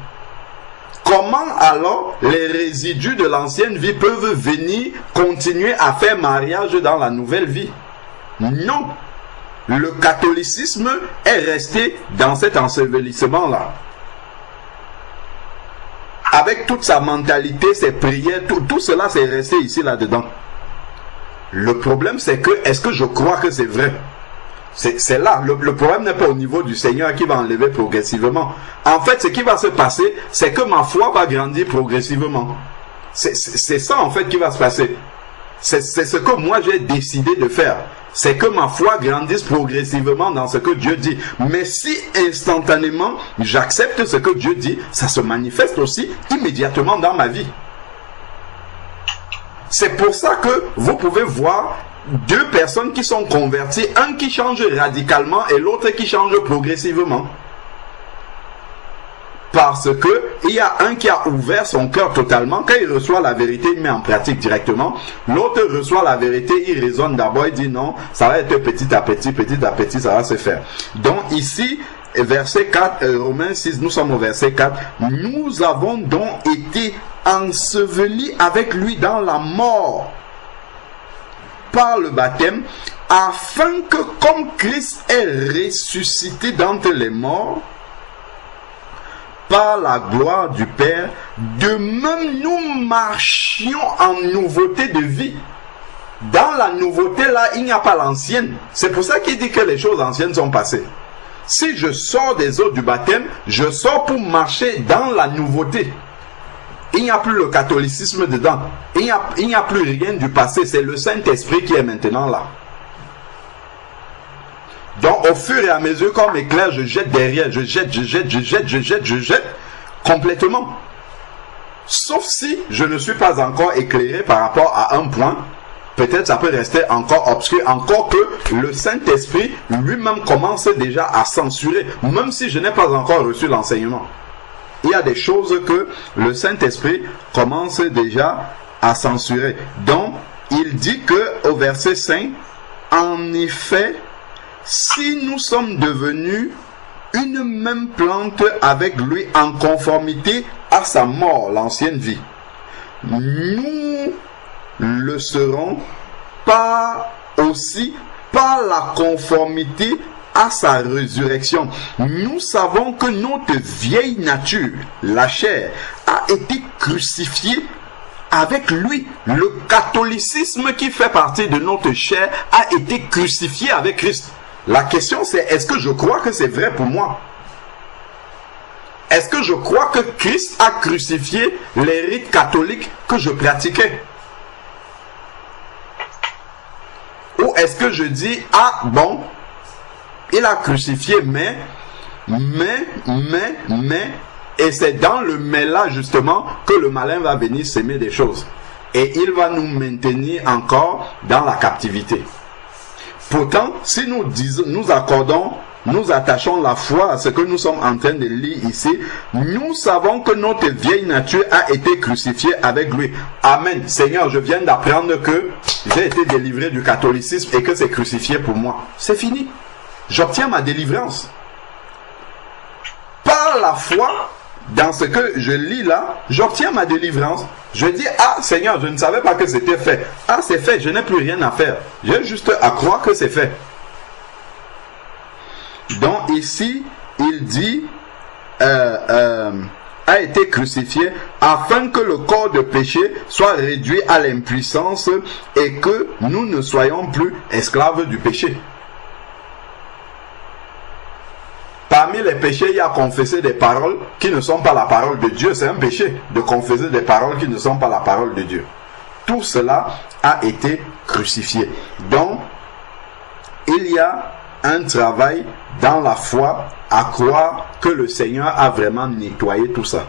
Comment alors les résidus de l'ancienne vie peuvent venir continuer à faire mariage dans la nouvelle vie? Non. Le catholicisme est resté dans cet ensevelissement-là. Avec toute sa mentalité, ses prières, tout cela c'est resté ici, là-dedans. Le problème c'est que, est-ce que je crois que c'est vrai? C'est là, le problème n'est pas au niveau du Seigneur qui va enlever progressivement. En fait, ce qui va se passer, c'est que ma foi va grandir progressivement. C'est ça en fait qui va se passer. C'est ce que moi j'ai décidé de faire. C'est que ma foi grandisse progressivement dans ce que Dieu dit. Mais si instantanément j'accepte ce que Dieu dit, ça se manifeste aussi immédiatement dans ma vie. C'est pour ça que vous pouvez voir deux personnes qui sont converties, un qui change radicalement et l'autre qui change progressivement. Parce que il y a un qui a ouvert son cœur totalement. Quand il reçoit la vérité, il met en pratique directement. L'autre reçoit la vérité, il raisonne d'abord, il dit non, ça va être petit à petit, ça va se faire. Donc ici, verset 4, Romains 6, nous sommes au verset 4. Nous avons donc été ensevelis avec lui dans la mort par le baptême, afin que comme Christ est ressuscité d'entre les morts, par la gloire du Père, de même nous marchions en nouveauté de vie. Dans la nouveauté là, il n'y a pas l'ancienne. C'est pour ça qu'il dit que les choses anciennes sont passées. Si je sors des eaux du baptême, je sors pour marcher dans la nouveauté. Il n'y a plus le catholicisme dedans. Il n'y a plus rien du passé. C'est le Saint-Esprit qui est maintenant là. Donc au fur et à mesure comme éclair, je jette derrière, je jette complètement. Sauf si je ne suis pas encore éclairé par rapport à un point, peut-être ça peut rester encore obscur, encore que le Saint-Esprit lui-même commence déjà à censurer, même si je n'ai pas encore reçu l'enseignement. Il y a des choses que le Saint-Esprit commence déjà à censurer. Donc il dit que au verset 5, en effet, si nous sommes devenus une même plante avec lui en conformité à sa mort, l'ancienne vie, nous le serons pas aussi par la conformité à sa résurrection. Nous savons que notre vieille nature, la chair, a été crucifiée avec lui. Le catholicisme qui fait partie de notre chair a été crucifié avec Christ. La question c'est, est-ce que je crois que c'est vrai pour moi? Est-ce que je crois que Christ a crucifié les rites catholiques que je pratiquais? Ou est-ce que je dis, ah bon, il a crucifié, mais, et c'est dans le mais là justement que le malin va venir s'aimer des choses. Et il va nous maintenir encore dans la captivité. Pourtant, si nous accordons, nous attachons la foi à ce que nous sommes en train de lire ici, nous savons que notre vieille nature a été crucifiée avec lui. Amen. Seigneur, je viens d'apprendre que j'ai été délivré du catholicisme et que c'est crucifié pour moi. C'est fini. J'obtiens ma délivrance. Par la foi, dans ce que je lis là, j'obtiens ma délivrance. Je dis, ah Seigneur, je ne savais pas que c'était fait. Ah, c'est fait, je n'ai plus rien à faire. J'ai juste à croire que c'est fait. Donc ici, il dit, a été crucifié afin que le corps de péché soit réduit à l'impuissance et que nous ne soyons plus esclaves du péché. Parmi les péchés, il y a confesser des paroles qui ne sont pas la parole de Dieu. C'est un péché de confesser des paroles qui ne sont pas la parole de Dieu. Tout cela a été crucifié. Donc, il y a un travail dans la foi à croire que le Seigneur a vraiment nettoyé tout ça.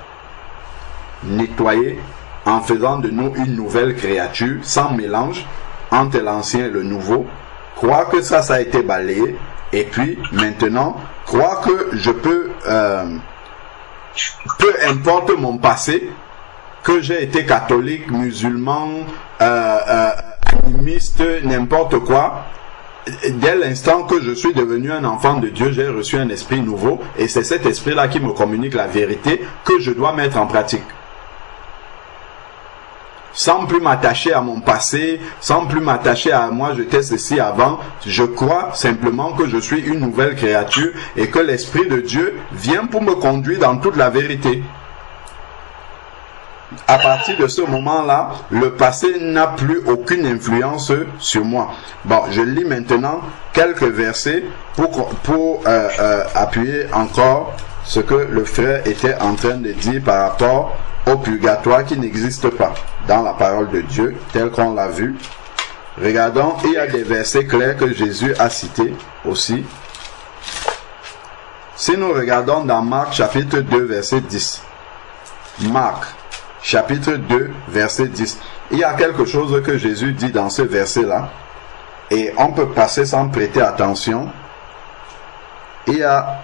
Nettoyé en faisant de nous une nouvelle créature sans mélange entre l'ancien et le nouveau. Croire que ça a été balayé. Et puis maintenant, croire que je peux, peu importe mon passé, que j'ai été catholique, musulman, animiste, n'importe quoi, dès l'instant que je suis devenu un enfant de Dieu, j'ai reçu un esprit nouveau et c'est cet esprit-là qui me communique la vérité que je dois mettre en pratique. Sans plus m'attacher à mon passé, sans plus m'attacher à moi, j'étais ceci avant. Je crois simplement que je suis une nouvelle créature et que l'Esprit de Dieu vient pour me conduire dans toute la vérité. À partir de ce moment-là, le passé n'a plus aucune influence sur moi. Bon, je lis maintenant quelques versets pour appuyer encore ce que le frère était en train de dire par rapport au purgatoire qui n'existe pas dans la parole de Dieu, tel qu'on l'a vu. Regardons, il y a des versets clairs que Jésus a cités aussi. Si nous regardons dans Marc chapitre 2 verset 10. Marc chapitre 2 verset 10. Il y a quelque chose que Jésus dit dans ce verset-là et on peut passer sans prêter attention. Il y a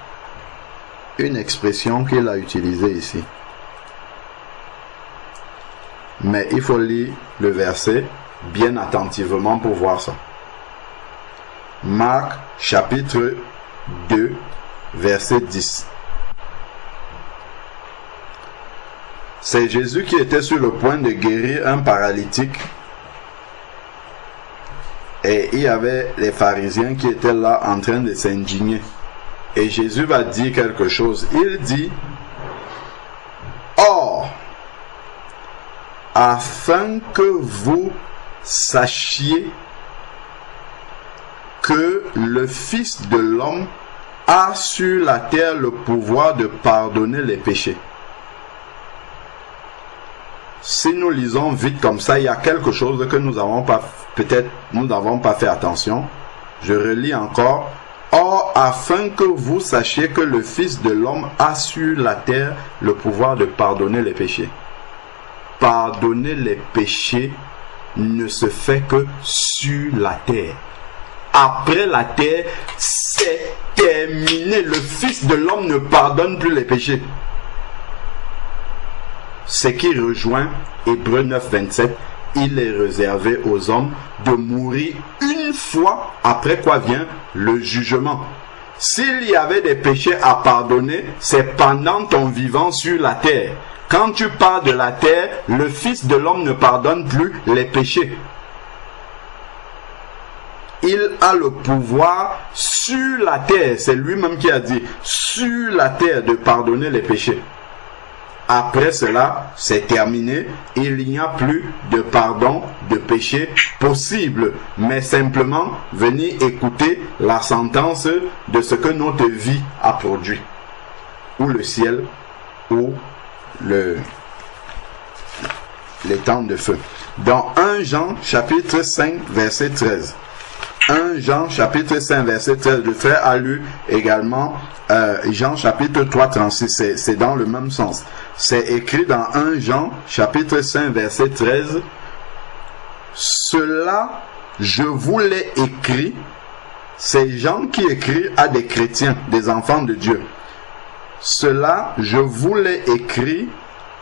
une expression qu'il a utilisée ici. Mais il faut lire le verset bien attentivement pour voir ça. Marc chapitre 2, verset 10. C'est Jésus qui était sur le point de guérir un paralytique. Et il y avait les pharisiens qui étaient là en train de s'indigner. Et Jésus va dire quelque chose. Il dit, or, afin que vous sachiez que le Fils de l'homme a sur la terre le pouvoir de pardonner les péchés. Si nous lisons vite comme ça, il y a quelque chose que nous n'avons pas, peut-être nous n'avons pas fait attention. Je relis encore. Or, afin que vous sachiez que le Fils de l'homme a sur la terre le pouvoir de pardonner les péchés. Pardonner les péchés ne se fait que sur la terre. Après la terre, c'est terminé. Le Fils de l'homme ne pardonne plus les péchés. Ce qui rejoint Hébreux 9, 27, il est réservé aux hommes de mourir une fois, après quoi vient le jugement. S'il y avait des péchés à pardonner, c'est pendant ton vivant sur la terre. Quand tu pars de la terre, le Fils de l'homme ne pardonne plus les péchés. Il a le pouvoir sur la terre, c'est lui-même qui a dit, sur la terre de pardonner les péchés. Après cela, c'est terminé. Il n'y a plus de pardon de péché possible. Mais simplement, venez écouter la sentence de ce que notre vie a produit. Ou le ciel, ou les temps de feu. Dans 1 Jean, chapitre 5, verset 13. 1 Jean, chapitre 5, verset 13. Le frère a lu également Jean, chapitre 3, 36. C'est dans le même sens. C'est écrit dans 1 Jean, chapitre 5, verset 13. Cela, je vous l'ai écrit. C'est Jean qui écrit à des chrétiens, des enfants de Dieu. Cela, je vous l'ai écrit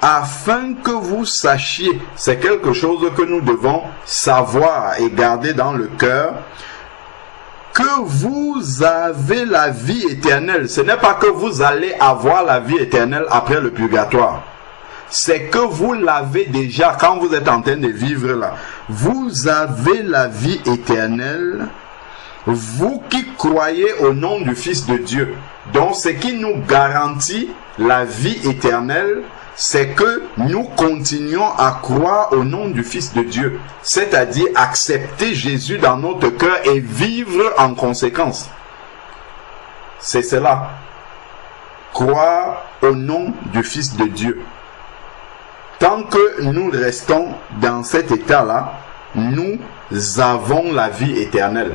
afin que vous sachiez. C'est quelque chose que nous devons savoir et garder dans le cœur. Que vous avez la vie éternelle. Ce n'est pas que vous allez avoir la vie éternelle après le purgatoire. C'est que vous l'avez déjà quand vous êtes en train de vivre là. Vous avez la vie éternelle, vous qui croyez au nom du Fils de Dieu. Donc ce qui nous garantit la vie éternelle, c'est que nous continuons à croire au nom du Fils de Dieu, c'est-à-dire accepter Jésus dans notre cœur et vivre en conséquence. C'est cela. Croire au nom du Fils de Dieu. Tant que nous restons dans cet état-là, nous avons la vie éternelle.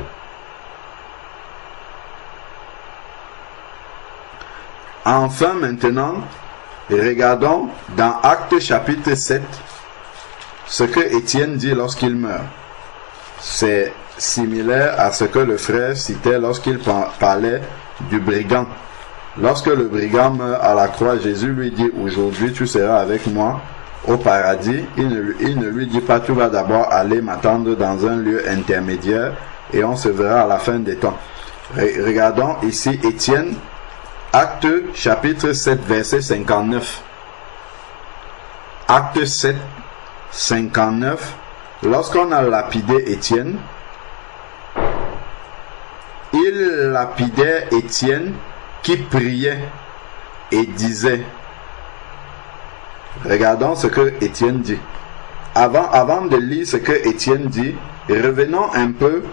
Enfin maintenant, regardons dans Actes chapitre 7 ce que Étienne dit lorsqu'il meurt. C'est similaire à ce que le frère citait lorsqu'il parlait du brigand. Lorsque le brigand meurt à la croix, Jésus lui dit, aujourd'hui tu seras avec moi au paradis. Il ne lui dit pas, tu vas d'abord aller m'attendre dans un lieu intermédiaire et on se verra à la fin des temps. Regardons ici Étienne, Acte chapitre 7, verset 59. Acte 7, 59. Lorsqu'on a lapidé Étienne, il lapidait Étienne qui priait et disait. Regardons ce que Étienne dit. Avant de lire ce que Étienne dit, revenons un peu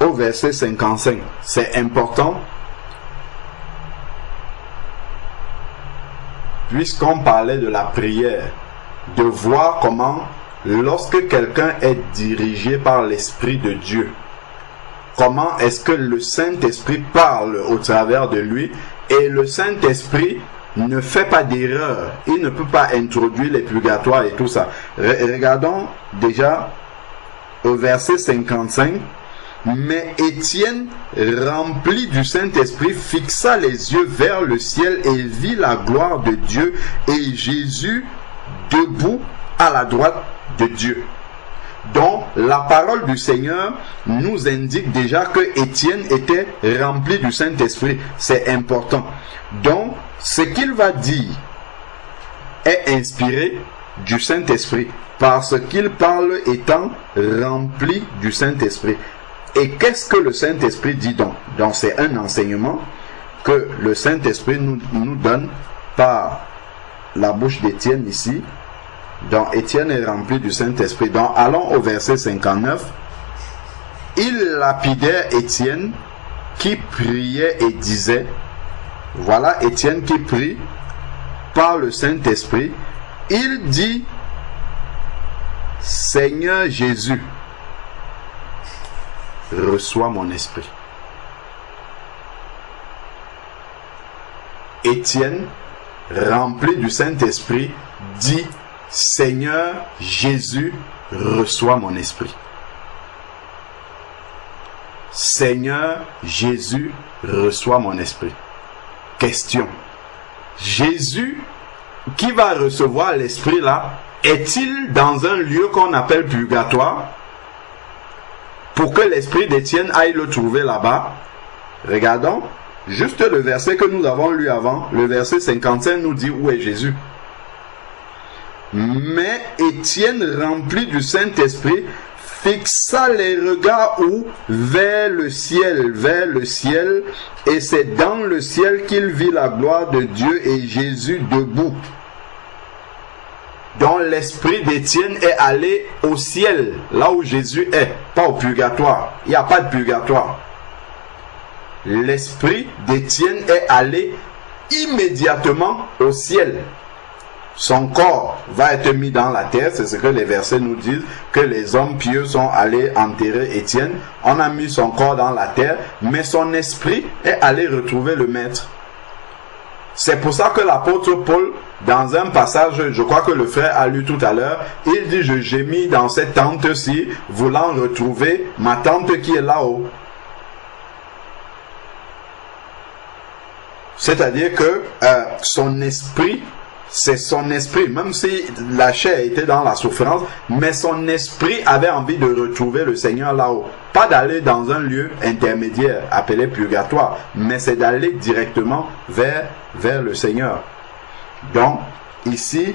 au verset 55. C'est important. Puisqu'on parlait de la prière, de voir comment, lorsque quelqu'un est dirigé par l'Esprit de Dieu, comment est-ce que le Saint-Esprit parle au travers de lui, et le Saint-Esprit ne fait pas d'erreur, il ne peut pas introduire les purgatoires et tout ça. Regardons déjà au verset 55, Mais Étienne, rempli du Saint-Esprit, fixa les yeux vers le ciel et vit la gloire de Dieu et Jésus debout à la droite de Dieu. Donc, la parole du Seigneur nous indique déjà que Étienne était rempli du Saint-Esprit. C'est important. Donc, ce qu'il va dire est inspiré du Saint-Esprit parce qu'il parle étant rempli du Saint-Esprit. Et qu'est-ce que le Saint-Esprit dit donc? Donc, c'est un enseignement que le Saint-Esprit nous donne par la bouche d'Étienne ici. Donc, Étienne est rempli du Saint-Esprit. Donc, allons au verset 59. Il lapidait Étienne qui priait et disait, voilà Étienne qui prie par le Saint-Esprit. Il dit, Seigneur Jésus, reçois mon esprit. Étienne, rempli du Saint-Esprit, dit, Seigneur Jésus, reçois mon esprit. Seigneur Jésus, reçois mon esprit. Question. Jésus, qui va recevoir l'esprit là, est-il dans un lieu qu'on appelle purgatoire pour que l'esprit d'Étienne aille le trouver là-bas? Regardons juste le verset que nous avons lu avant. Le verset 55 nous dit où est Jésus. Mais Étienne, rempli du Saint-Esprit, fixa les regards où? Vers le ciel, et c'est dans le ciel qu'il vit la gloire de Dieu et Jésus debout. Donc l'esprit d'Étienne est allé au ciel, là où Jésus est, pas au purgatoire. Il n'y a pas de purgatoire. L'esprit d'Étienne est allé immédiatement au ciel. Son corps va être mis dans la terre, c'est ce que les versets nous disent, que les hommes pieux sont allés enterrer Étienne. On a mis son corps dans la terre, mais son esprit est allé retrouver le Maître. C'est pour ça que l'apôtre Paul, dans un passage, je crois que le frère a lu tout à l'heure, il dit, je gémis dans cette tente-ci, voulant retrouver ma tante qui est là-haut. C'est-à-dire que son esprit, c'est son esprit, même si la chair était dans la souffrance, mais son esprit avait envie de retrouver le Seigneur là-haut. Pas d'aller dans un lieu intermédiaire appelé purgatoire, mais c'est d'aller directement vers le Seigneur. Donc, ici,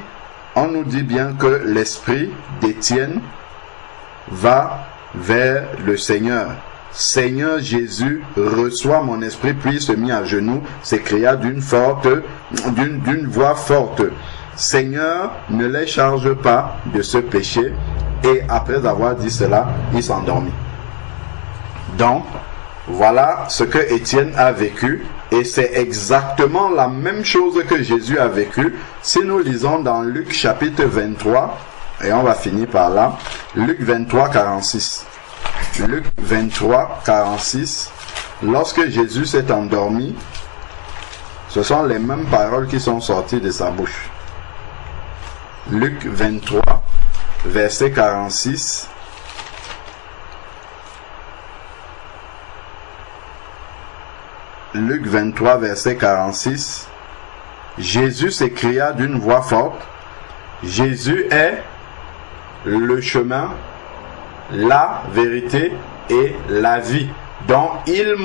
on nous dit bien que l'esprit d'Étienne va vers le Seigneur. Seigneur Jésus, reçois mon esprit, puis il se mit à genoux, s'écria d'une voix forte, Seigneur, ne les charge pas de ce péché. Et après avoir dit cela, il s'endormit. Donc, voilà ce que Étienne a vécu, et c'est exactement la même chose que Jésus a vécu. Si nous lisons dans Luc chapitre 23, et on va finir par là, Luc 23, 46. Luc 23, 46, lorsque Jésus s'est endormi, ce sont les mêmes paroles qui sont sorties de sa bouche. Luc 23, verset 46. Luc 23, verset 46. Jésus s'écria d'une voix forte, Jésus est le chemin, la vérité et la vie. Donc il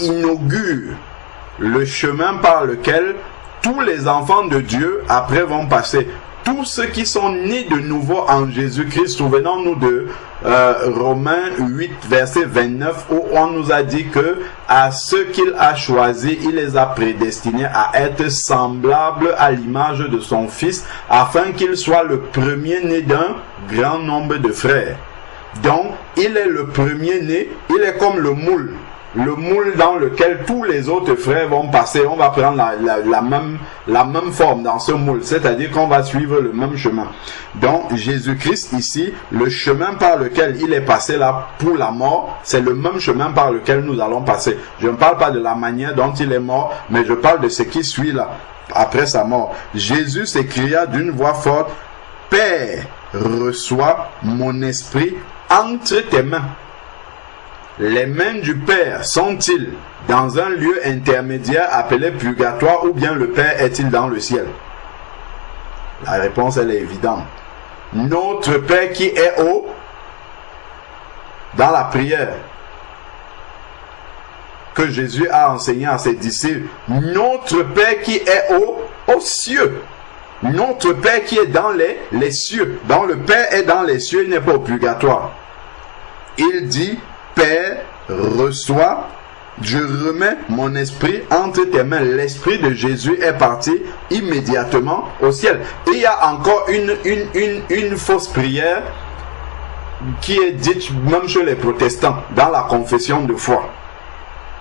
inaugure le chemin par lequel tous les enfants de Dieu après vont passer. Tous ceux qui sont nés de nouveau en Jésus-Christ, souvenons-nous de Romains 8, verset 29, où on nous a dit que à ceux qu'il a choisis, il les a prédestinés à être semblables à l'image de son Fils, afin qu'il soit le premier-né d'un grand nombre de frères. Donc, il est le premier-né, il est comme le moule dans lequel tous les autres frères vont passer. On va prendre la même forme dans ce moule, c'est-à-dire qu'on va suivre le même chemin. Donc Jésus-Christ ici, le chemin par lequel il est passé là pour la mort, c'est le même chemin par lequel nous allons passer. Je ne parle pas de la manière dont il est mort, mais je parle de ce qui suit là, après sa mort. Jésus s'écria d'une voix forte, Père, reçois mon esprit entre tes mains. Les mains du Père sont-ils dans un lieu intermédiaire appelé purgatoire ou bien le Père est-il dans le ciel? La réponse, elle est évidente. Notre Père qui est dans la prière que Jésus a enseigné à ses disciples, notre Père qui est aux cieux. Notre Père qui est dans les cieux. Donc le Père est dans les cieux, il n'est pas au purgatoire. Il dit, Père, reçois, je remets mon esprit entre tes mains. L'esprit de Jésus est parti immédiatement au ciel. Et il y a encore une fausse prière qui est dite même chez les protestants dans la confession de foi.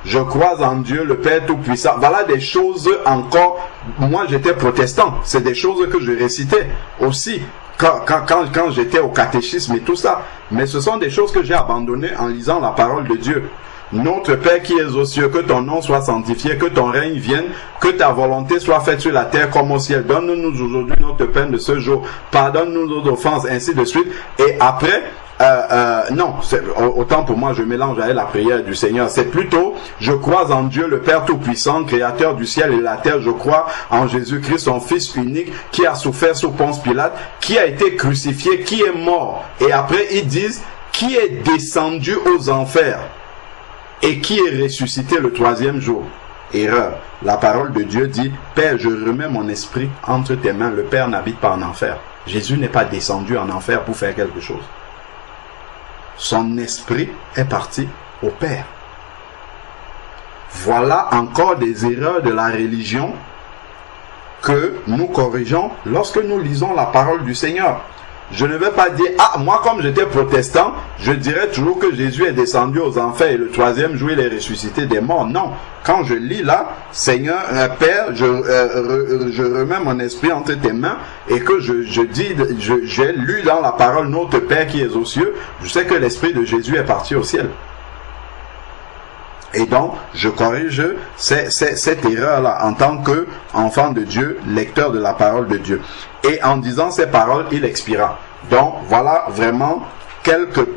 Je crois en Dieu, le Père Tout-Puissant. Voilà des choses encore. Moi, j'étais protestant. C'est des choses que je récitais aussi quand j'étais au catéchisme et tout ça. Mais ce sont des choses que j'ai abandonnées en lisant la parole de Dieu. Notre Père qui es aux cieux, que ton nom soit sanctifié, que ton règne vienne, que ta volonté soit faite sur la terre comme au ciel. Donne-nous aujourd'hui notre pain de ce jour. Pardonne-nous nos offenses, ainsi de suite. Et après, non, autant pour moi je mélange avec la prière du Seigneur. C'est plutôt, je crois en Dieu le Père Tout-Puissant, créateur du ciel et de la terre. Je crois en Jésus-Christ, son Fils unique, qui a souffert sous Ponce Pilate, qui a été crucifié, qui est mort. Et après ils disent, qui est descendu aux enfers et qui est ressuscité le troisième jour. Erreur. La parole de Dieu dit, Père, je remets mon esprit entre tes mains. Le Père n'habite pas en enfer. Jésus n'est pas descendu en enfer pour faire quelque chose. Son esprit est parti au Père. Voilà encore des erreurs de la religion que nous corrigeons lorsque nous lisons la parole du Seigneur. Je ne vais pas dire, moi comme j'étais protestant, je dirais toujours que Jésus est descendu aux enfers et le troisième jour il est ressuscité des morts. Non, quand je lis là, Seigneur, Père, je remets mon esprit entre tes mains et que j'ai lu dans la parole notre Père qui est aux cieux, je sais que l'esprit de Jésus est parti au ciel. Et donc, je corrige cette erreur-là en tant qu'enfant de Dieu, lecteur de la parole de Dieu. Et en disant ces paroles, il expira. Donc, voilà vraiment quelques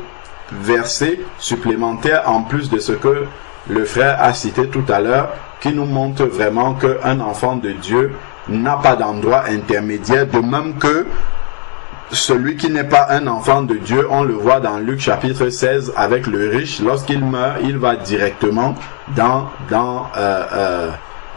versets supplémentaires en plus de ce que le frère a cité tout à l'heure, qui nous montrent vraiment qu'un enfant de Dieu n'a pas d'endroit intermédiaire, de même que celui qui n'est pas un enfant de Dieu, on le voit dans Luc chapitre 16 avec le riche, lorsqu'il meurt, il va directement dans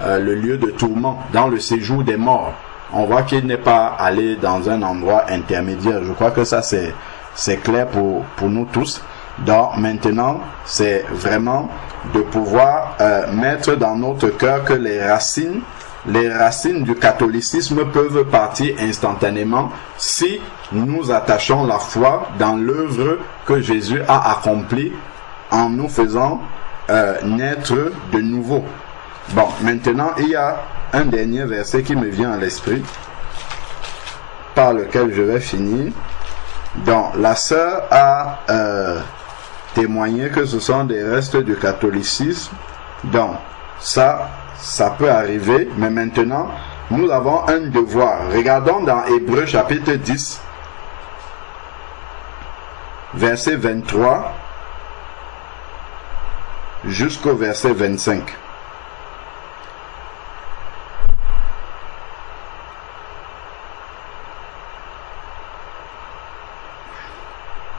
le lieu de tourment, dans le séjour des morts. On voit qu'il n'est pas allé dans un endroit intermédiaire. Je crois que ça c'est clair pour nous tous. Donc maintenant, c'est vraiment de pouvoir mettre dans notre cœur que les racines du catholicisme peuvent partir instantanément si nous attachons la foi dans l'œuvre que Jésus a accomplie en nous faisant naître de nouveau. Bon, maintenant, il y a un dernier verset qui me vient à l'esprit, par lequel je vais finir. Donc, la sœur a témoigné que ce sont des restes du catholicisme. Donc, ça peut arriver, mais maintenant, nous avons un devoir. Regardons dans Hébreux chapitre 10, verset 23 jusqu'au verset 25.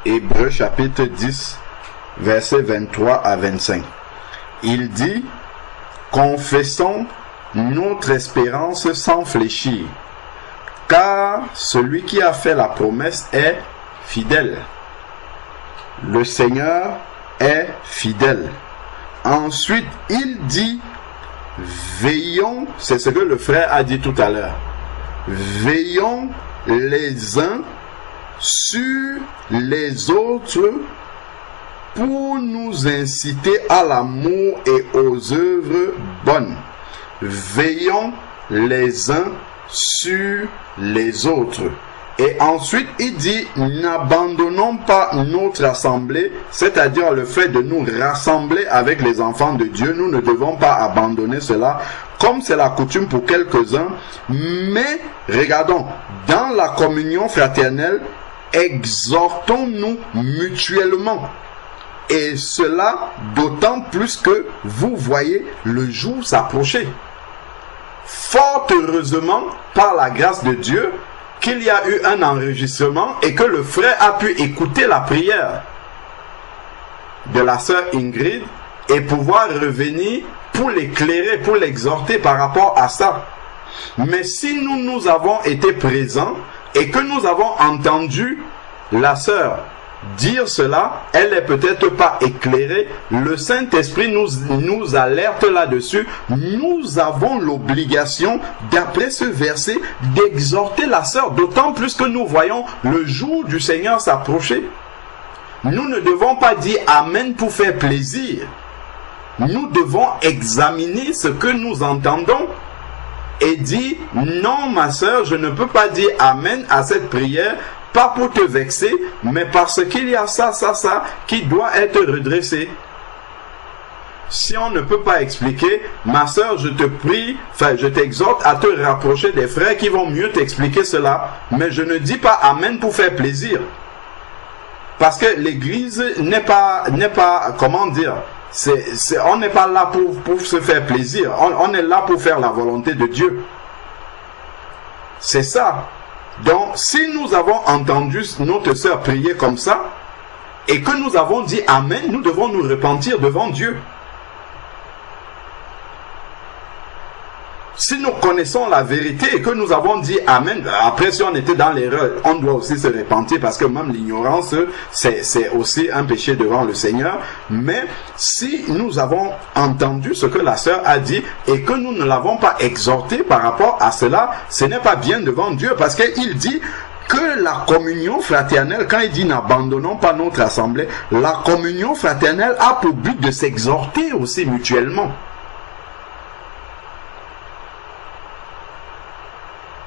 Hébreux chapitre 10, verset 23 à 25. Il dit, confessons notre espérance sans fléchir, car celui qui a fait la promesse est fidèle. Le Seigneur est fidèle. Ensuite, il dit, veillons, c'est ce que le frère a dit tout à l'heure, veillons les uns sur les autres pour nous inciter à l'amour et aux œuvres bonnes. Veillons les uns sur les autres. Et ensuite, il dit, n'abandonnons pas notre assemblée, c'est-à-dire le fait de nous rassembler avec les enfants de Dieu. Nous ne devons pas abandonner cela, comme c'est la coutume pour quelques-uns. Mais, regardons, dans la communion fraternelle, exhortons-nous mutuellement. Et cela d'autant plus que vous voyez le jour s'approcher. Fort heureusement, par la grâce de Dieu, qu'il y a eu un enregistrement et que le frère a pu écouter la prière de la sœur Ingrid et pouvoir revenir pour l'éclairer, pour l'exhorter par rapport à ça. Mais si nous avons été présents et que nous avons entendu la sœur dire cela, elle n'est peut-être pas éclairée, le Saint-Esprit nous alerte là-dessus. Nous avons l'obligation, d'après ce verset, d'exhorter la sœur, d'autant plus que nous voyons le jour du Seigneur s'approcher. Nous ne devons pas dire Amen pour faire plaisir. Nous devons examiner ce que nous entendons et dire non, ma sœur, je ne peux pas dire Amen à cette prière, pas pour te vexer, mais parce qu'il y a ça qui doit être redressé. Si on ne peut pas expliquer, ma sœur, je te prie, je t'exhorte à te rapprocher des frères qui vont mieux t'expliquer cela. Mais je ne dis pas Amen pour faire plaisir. Parce que l'église n'est pas, comment dire, on n'est pas là pour se faire plaisir. On est là pour faire la volonté de Dieu. C'est ça. Donc, si nous avons entendu notre sœur prier comme ça, et que nous avons dit Amen, nous devons nous repentir devant Dieu. Si nous connaissons la vérité et que nous avons dit Amen, après si on était dans l'erreur, on doit aussi se repentir parce que même l'ignorance, c'est aussi un péché devant le Seigneur. Mais si nous avons entendu ce que la sœur a dit et que nous ne l'avons pas exhorté par rapport à cela, ce n'est pas bien devant Dieu parce qu'il dit que la communion fraternelle, quand il dit n'abandonnons pas notre assemblée, la communion fraternelle a pour but de s'exhorter aussi mutuellement.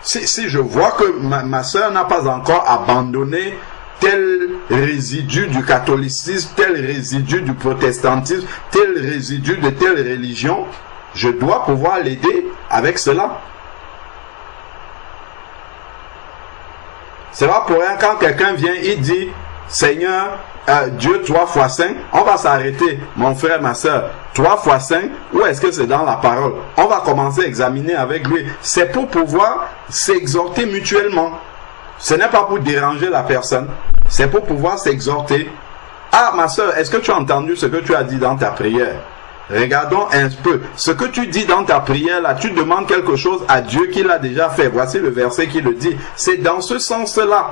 Si je vois que ma soeur n'a pas encore abandonné tel résidu du catholicisme, tel résidu du protestantisme, tel résidu de telle religion, je dois pouvoir l'aider avec cela. C'est pas pour rien quand quelqu'un vient, il dit Seigneur, Dieu 3 fois 5, on va s'arrêter, mon frère, ma soeur, 3 fois 5, où est-ce que c'est dans la parole? On va commencer à examiner avec lui. C'est pour pouvoir s'exhorter mutuellement. Ce n'est pas pour déranger la personne, c'est pour pouvoir s'exhorter. Ah, ma soeur, est-ce que tu as entendu ce que tu as dit dans ta prière? Regardons un peu. Ce que tu dis dans ta prière, là, tu demandes quelque chose à Dieu qu'il a déjà fait. Voici le verset qui le dit. C'est dans ce sens-là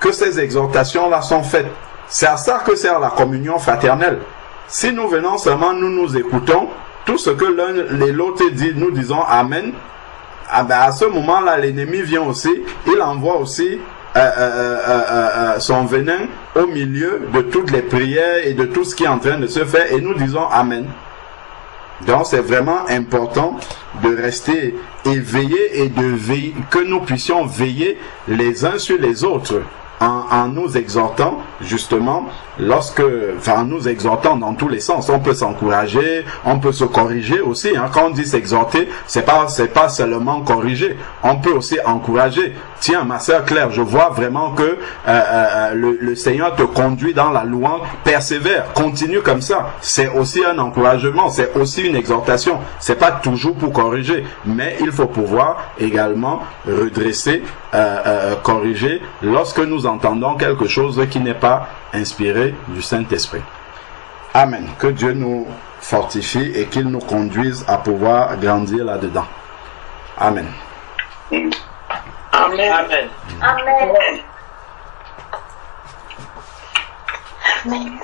que ces exhortations-là sont faites. C'est à ça que sert la communion fraternelle. Si nous venons seulement, nous écoutons, tout ce que l'un et l'autre dit, nous disons Amen, à ce moment-là, l'ennemi vient aussi, il envoie aussi son venin au milieu de toutes les prières et de tout ce qui est en train de se faire, et nous disons Amen. Donc c'est vraiment important de rester éveillés et que nous puissions veiller les uns sur les autres. En nous exhortant, justement, en nous exhortant dans tous les sens, on peut s'encourager, on peut se corriger aussi. Quand on dit s'exhorter, c'est pas seulement corriger, on peut aussi encourager. Tiens, ma sœur Claire, je vois vraiment que le Seigneur te conduit dans la louange, persévère, continue comme ça. C'est aussi un encouragement, c'est aussi une exhortation. C'est pas toujours pour corriger, mais il faut pouvoir également redresser, corriger lorsque nous entendons quelque chose qui n'est pas inspiré du Saint-Esprit. Amen. Que Dieu nous fortifie et qu'il nous conduise à pouvoir grandir là-dedans. Amen. Amen. Amen. Amen. Amen.